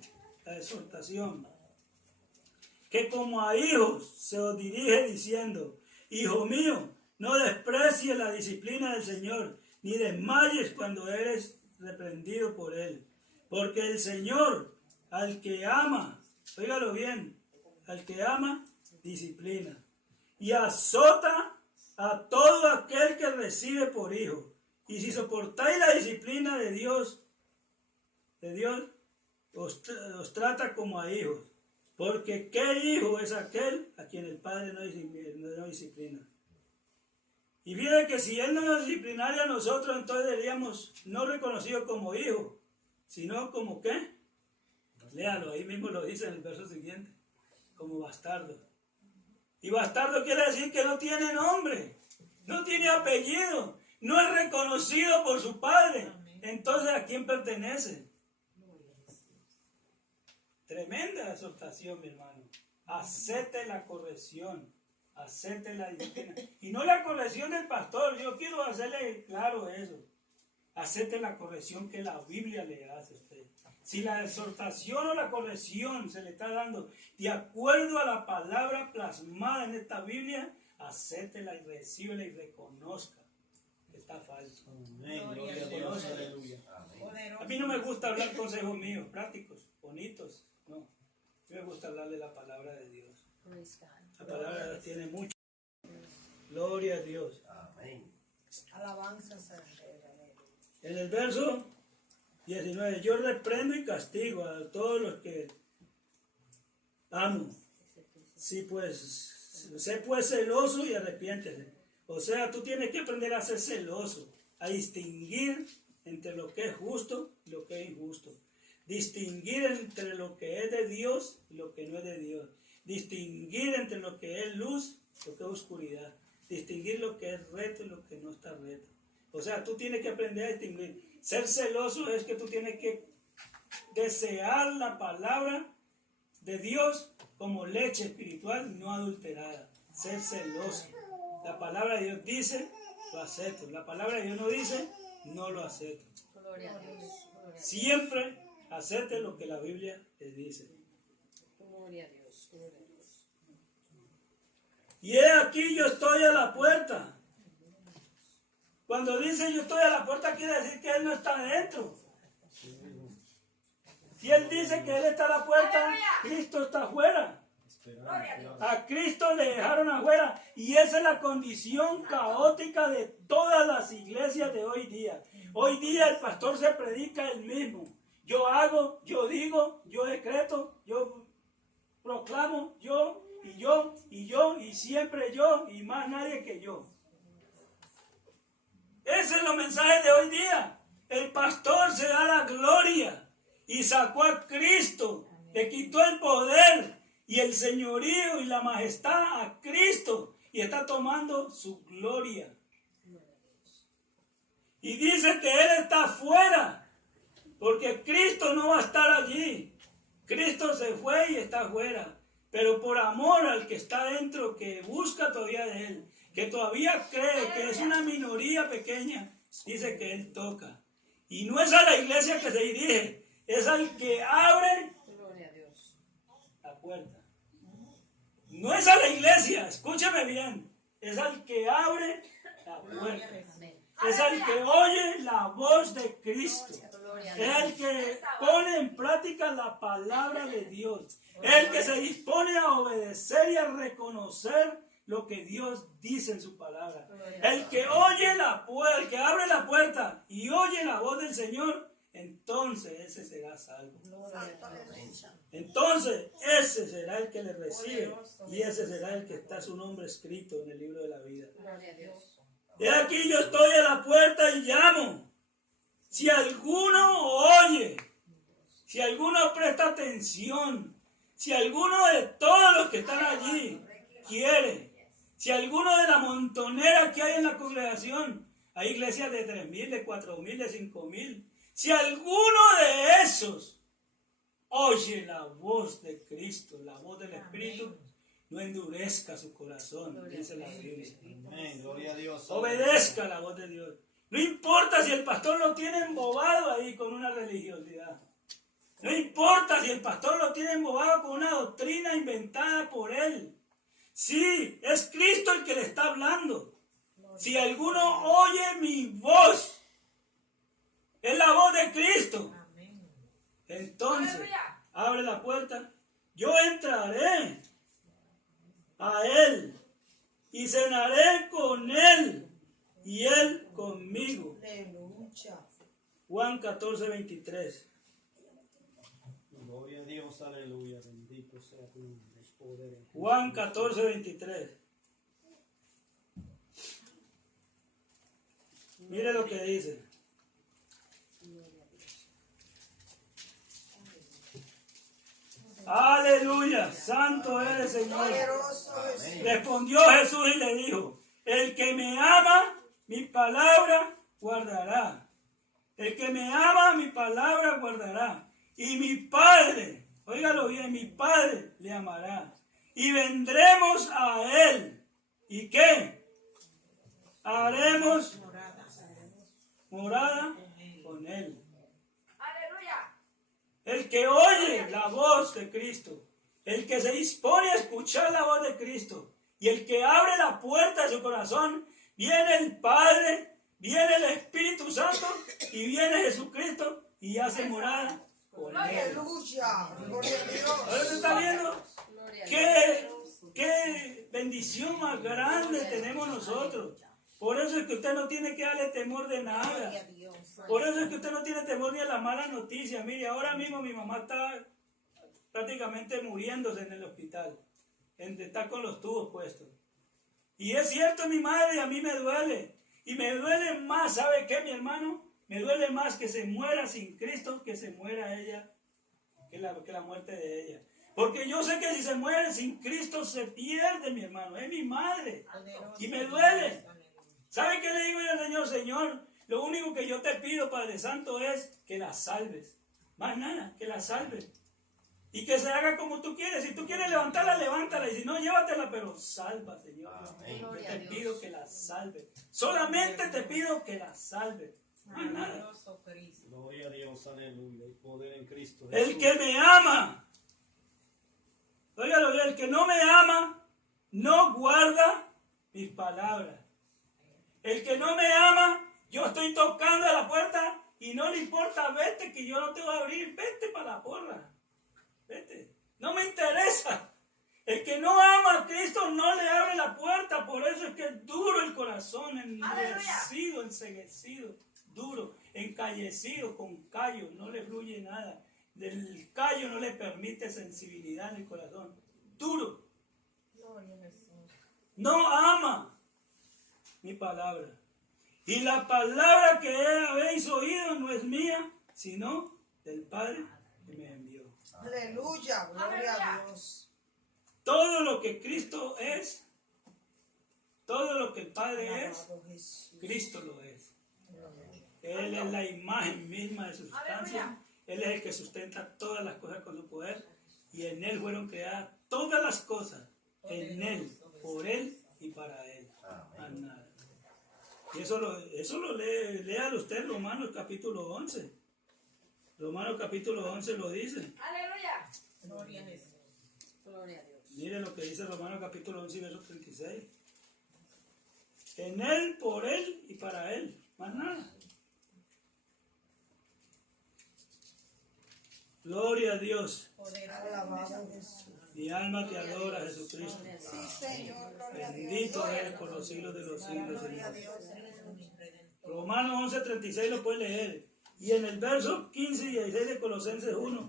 que como a hijos se os dirige diciendo: hijo mío, no desprecies la disciplina del Señor, ni desmayes cuando eres reprendido por Él. Porque el Señor, al que ama, óigalo bien, al que ama, disciplina. Y azota a todo aquel que recibe por hijo. Y si soportáis la disciplina de Dios, os trata como a hijos. Porque ¿qué hijo es aquel a quien el Padre no disciplina? Y fíjate que si Él no nos disciplinaría a nosotros, entonces seríamos no reconocidos como hijos, sino como ¿qué? Léalo, ahí mismo lo dice en el verso siguiente, como bastardos. Y bastardo quiere decir que no tiene nombre, no tiene apellido, no es reconocido por su padre. Entonces, ¿a quién pertenece? Tremenda exhortación, mi hermano. Acepte la corrección, acepte la disciplina. Y no la corrección del pastor, yo quiero hacerle claro eso. Acepte la corrección que la Biblia le hace a usted. Si la exhortación o la corrección se le está dando de acuerdo a la palabra plasmada en esta Biblia, acéptela y recíbela y reconozca está falso. Amén. Gloria a Dios. Aleluya. Amén. A mí no me gusta hablar consejos míos, prácticos, bonitos, no. A mí me gusta hablar de la palabra de Dios. Praise God. La palabra de Dios tiene mucho. Gloria a Dios. Amén. Alabanzas al Rey. En el verso 19, yo reprendo y castigo a todos los que amo. Sí, pues, sé pues celoso y arrepiéntese. O sea, tú tienes que aprender a ser celoso, a distinguir entre lo que es justo y lo que es injusto. Distinguir entre lo que es de Dios y lo que no es de Dios. Distinguir entre lo que es luz y lo que es oscuridad. Distinguir lo que es reto y lo que no está reto. O sea, tú tienes que aprender a distinguir. Ser celoso es que tú tienes que desear la palabra de Dios como leche espiritual no adulterada. Ser celoso. La palabra de Dios dice, lo acepto. La palabra de Dios no dice, no lo acepto. Gloria a Dios. Gloria a Dios. Siempre acepte lo que la Biblia te dice. Gloria a Dios. Gloria a Dios. Y he aquí yo estoy a la puerta. Cuando dice yo estoy a la puerta quiere decir que Él no está adentro. Si Él dice que Él está a la puerta, Cristo está afuera. A Cristo le dejaron afuera. Y esa es la condición caótica de todas las iglesias de hoy día. Hoy día el pastor se predica él mismo. Yo hago, yo digo, yo decreto, yo proclamo, yo, y siempre yo, y más nadie que yo. Ese es los mensajes de hoy día. El pastor se da la gloria y sacó a Cristo, le quitó el poder y el señorío y la majestad a Cristo y está tomando su gloria. Y dice que Él está afuera, porque Cristo no va a estar allí. Cristo se fue y está afuera, pero por amor al que está dentro, que busca todavía de Él, que todavía cree que es una minoría pequeña, dice que Él toca. Y no es a la iglesia que se dirige, es al que abre Gloria a Dios. la puerta. No es a la iglesia, escúchame bien, es al que abre la puerta. Amén. Es al que oye la voz de Cristo. Gloria a Es Dios. el que pone en práctica la palabra de Dios. Es el que se dispone a obedecer y a reconocer lo que Dios dice en su palabra. El que oye la puerta, el que abre la puerta y oye la voz del Señor, entonces ese será salvo. Entonces ese será el que le recibe y ese será el que está su nombre escrito en el libro de la vida. Gloria a Dios. De aquí yo estoy a la puerta y llamo. Si alguno oye, si alguno presta atención, si alguno de todos los que están allí quiere, si alguno de la montonera que hay en la congregación, hay iglesias de 3,000, de 4,000, de 5,000, si alguno de esos oye la voz de Cristo, la voz del Espíritu, no endurezca su corazón, dice la Biblia. Amén. Gloria a Dios. Obedezca la voz de Dios. No importa si el pastor lo tiene embobado ahí con una religiosidad. No importa si el pastor lo tiene embobado con una doctrina inventada por él. Sí, es Cristo el que le está hablando. Si alguno oye mi voz, es la voz de Cristo. Entonces, abre la puerta. Yo entraré a Él y cenaré con Él y Él conmigo. Aleluya. Juan 14:23. Gloria a Dios. Aleluya. Bendito sea tu nombre. Poder en Juan 14:23. Mire lo que dice. Aleluya, santo eres, Señor. Poderoso es. Amén. Respondió Jesús y le dijo: el que me ama, mi palabra guardará. El que me ama, mi palabra guardará. Y mi Padre, óigalo bien, mi Padre le amará. Y vendremos a Él. ¿Y qué? Haremos morada con Él. El que oye la voz de Cristo, el que se dispone a escuchar la voz de Cristo y el que abre la puerta de su corazón, viene el Padre viene el Espíritu Santo y viene Jesucristo y hace morada con él. Aleluya. Gloria a Dios. Ahora se está viendo Gloria a qué bendición más grande tenemos nosotros. Por eso es que usted no tiene que darle temor de nada. Gloria a Dios. Por eso es que usted no tiene temor ni a las malas noticias. Mire, ahora mismo mi mamá está prácticamente muriéndose en el hospital. Está con los tubos puestos. Y es cierto, mi madre, a mí me duele. Y me duele más, ¿sabe qué, mi hermano? Me duele más que se muera sin Cristo que se muera ella, que la muerte de ella. Porque yo sé que si se muere sin Cristo se pierde, mi hermano. Es mi madre. Y me duele. ¿Sabe qué le digo yo al Señor? Señor, lo único que yo te pido, Padre Santo, es que la salves. Más nada, que la salves. Y que se haga como tú quieres. Si tú quieres levantarla, levántala. Y si no, llévatela, pero salva, Señor. Amén. Yo te pido que la salves. Solamente te pido que la salves. Más nada. Maravilloso Cristo. Gloria a Dios, aleluya. El poder en Cristo. El Jesús. que me ama, óigalo bien, el que no me ama, no guarda mis palabras. El que no me ama, yo estoy tocando a la puerta y no le importa, vete que yo no te voy a abrir, vete para la porra, vete, no me interesa. El que no ama a Cristo no le abre la puerta, por eso es que es duro el corazón, endurecido, enceguecido, duro, encallecido, con callo, no le fluye nada. Del callo no le permite sensibilidad en el corazón, duro. Gloria a Jesús. No ama mi palabra. Y la palabra que habéis oído no es mía, sino del Padre que me envió. Aleluya. Gloria a Dios. Todo lo que Cristo es, todo lo que el Padre es, Alabado Jesús. Cristo lo es. Él es la imagen misma de su sustancia. Él es el que sustenta todas las cosas con su poder. Y en Él fueron creadas todas las cosas. En Él, por Él y para Él. Más nada. Y eso lo lee, léalo usted, Romanos capítulo 11. Romanos capítulo 11 lo dice. Aleluya. Gloria a Jesús. Gloria a Dios. Mire lo que dice Romanos capítulo 11, verso 36. En Él, por Él y para Él. Más nada. Gloria a Dios. Poder Alabado Jesús. Mi alma te adora, Jesucristo. Sí, Señor. Gloria a Dios. Bendito eres por los siglos de los siglos, Gloria a Señor. Dios. Romanos 11:36 lo puede leer. Y en el verso 15 y 16 de Colosenses 1.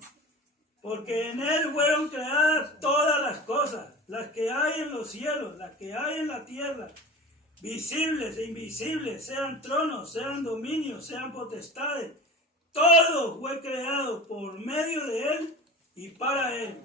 Porque en Él fueron creadas todas las cosas, las que hay en los cielos, las que hay en la tierra, visibles e invisibles, sean tronos, sean dominios, sean potestades. Todo fue creado por medio de Él y para Él.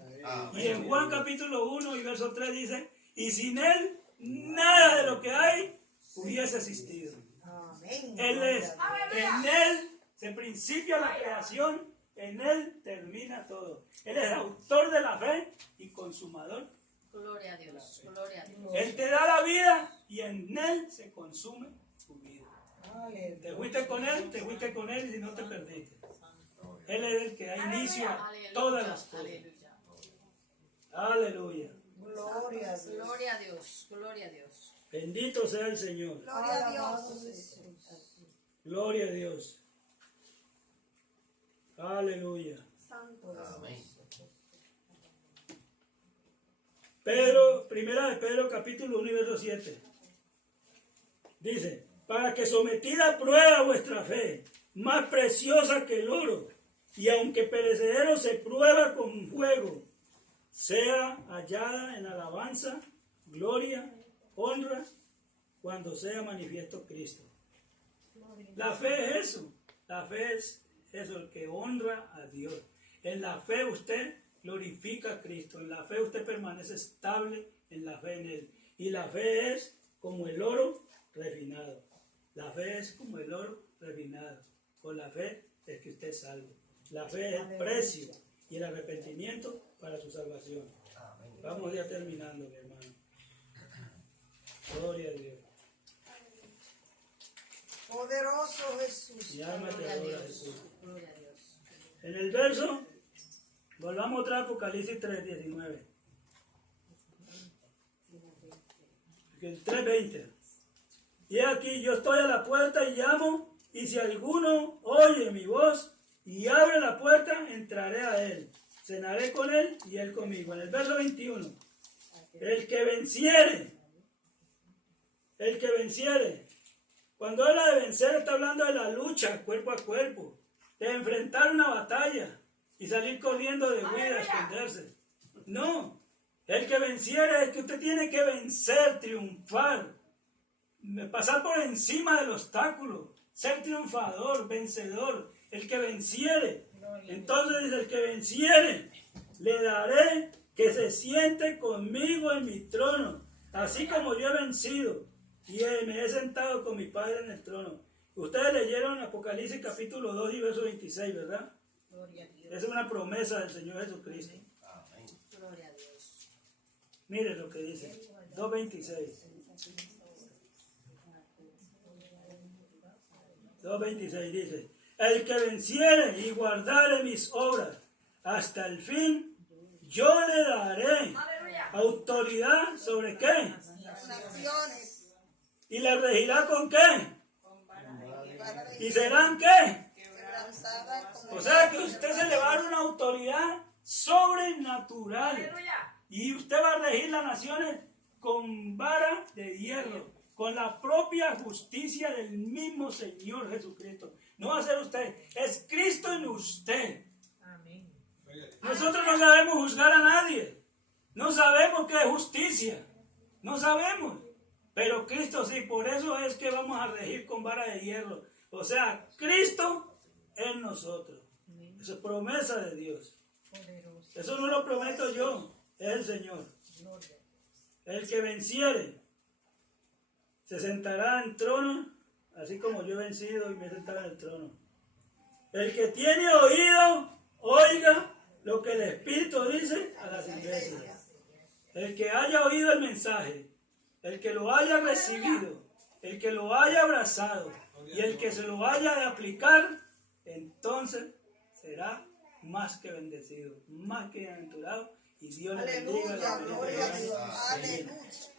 Y en Juan capítulo 1 y verso 3 dice, y sin Él nada de lo que hay hubiese existido. Amén. Él es, en Él se principia la creación, en Él termina todo. Él es autor de la fe y consumador. Gloria a Dios. Gloria a Dios. Él te da la vida y en Él se consume tu vida. Aleluya. Te fuiste con Él y si no te perdiste. Él es el que da inicio a todas las cosas. Aleluya. Aleluya. Gloria a Dios. Gloria a Dios. Gloria a Dios. Bendito sea el Señor. Gloria a Dios. Gloria a Dios. Aleluya. Amén. Pedro, primera de Pedro, capítulo 1 y verso 7. Dice, para que sometida a prueba vuestra fe, más preciosa que el oro, y aunque perecedero se prueba con fuego, sea hallada en alabanza, gloria, honra, cuando sea manifiesto Cristo. La fe es eso. La fe es eso, el que honra a Dios. En la fe usted glorifica a Cristo. En la fe usted permanece estable en la fe en Él. Y la fe es como el oro refinado. La fe es como el oro refinado. Con la fe es que usted es salvo. La fe es el precio y el arrepentimiento para su salvación. Vamos ya terminando, mi hermano. Gloria a Dios. Poderoso Jesús. Mi alma te Gloria a adora, Dios. Jesús. Gloria a Dios. En el verso, volvamos otra vez a Apocalipsis 3:19. El 3:20. Y aquí yo estoy a la puerta y llamo, y si alguno oye mi voz y abre la puerta, entraré a él. Cenaré con él y él conmigo. En el verso 21, el que venciere, cuando habla de vencer está hablando de la lucha cuerpo a cuerpo, de enfrentar una batalla y salir corriendo de huida, esconderse. No, el que venciere es que usted tiene que vencer, triunfar, pasar por encima del obstáculo, ser triunfador, vencedor. El que venciere, entonces dice, el que venciere, le daré que se siente conmigo en mi trono, así como yo he vencido y me he sentado con mi Padre en el trono. Ustedes leyeron Apocalipsis capítulo 2 y verso 26, ¿verdad? Gloria a Dios. Esa es una promesa del Señor Jesucristo. Amén. Gloria a Dios. Mire lo que dice, 2.26. 2.26 dice, el que venciere y guardare mis obras hasta el fin, yo le daré autoridad sobre qué, Las naciones. y la regirá con qué, Para y serán qué. quebrantada como O sea que usted se le va a dar una autoridad sobrenatural y usted va a regir las naciones con vara de hierro, con la propia justicia del mismo Señor Jesucristo. No va a ser usted, es Cristo en usted. Amén. Nosotros no sabemos juzgar a nadie, no sabemos qué es justicia, no sabemos, pero Cristo sí, por eso es que vamos a regir con vara de hierro. O sea, Cristo en nosotros. Eso es promesa de Dios. Poderoso. Eso no lo prometo yo, es el Señor. Gloria. El que venciere se sentará en trono, así como yo he vencido y me he sentado en el trono. El que tiene oído, oiga lo que el Espíritu dice a las iglesias. El que haya oído el mensaje, el que lo haya recibido, el que lo haya abrazado y el que se lo vaya a aplicar, entonces será más que bendecido, más que bienaventurado, y Dios le bendiga. aleluya, gloria a Dios, Amén. aleluya.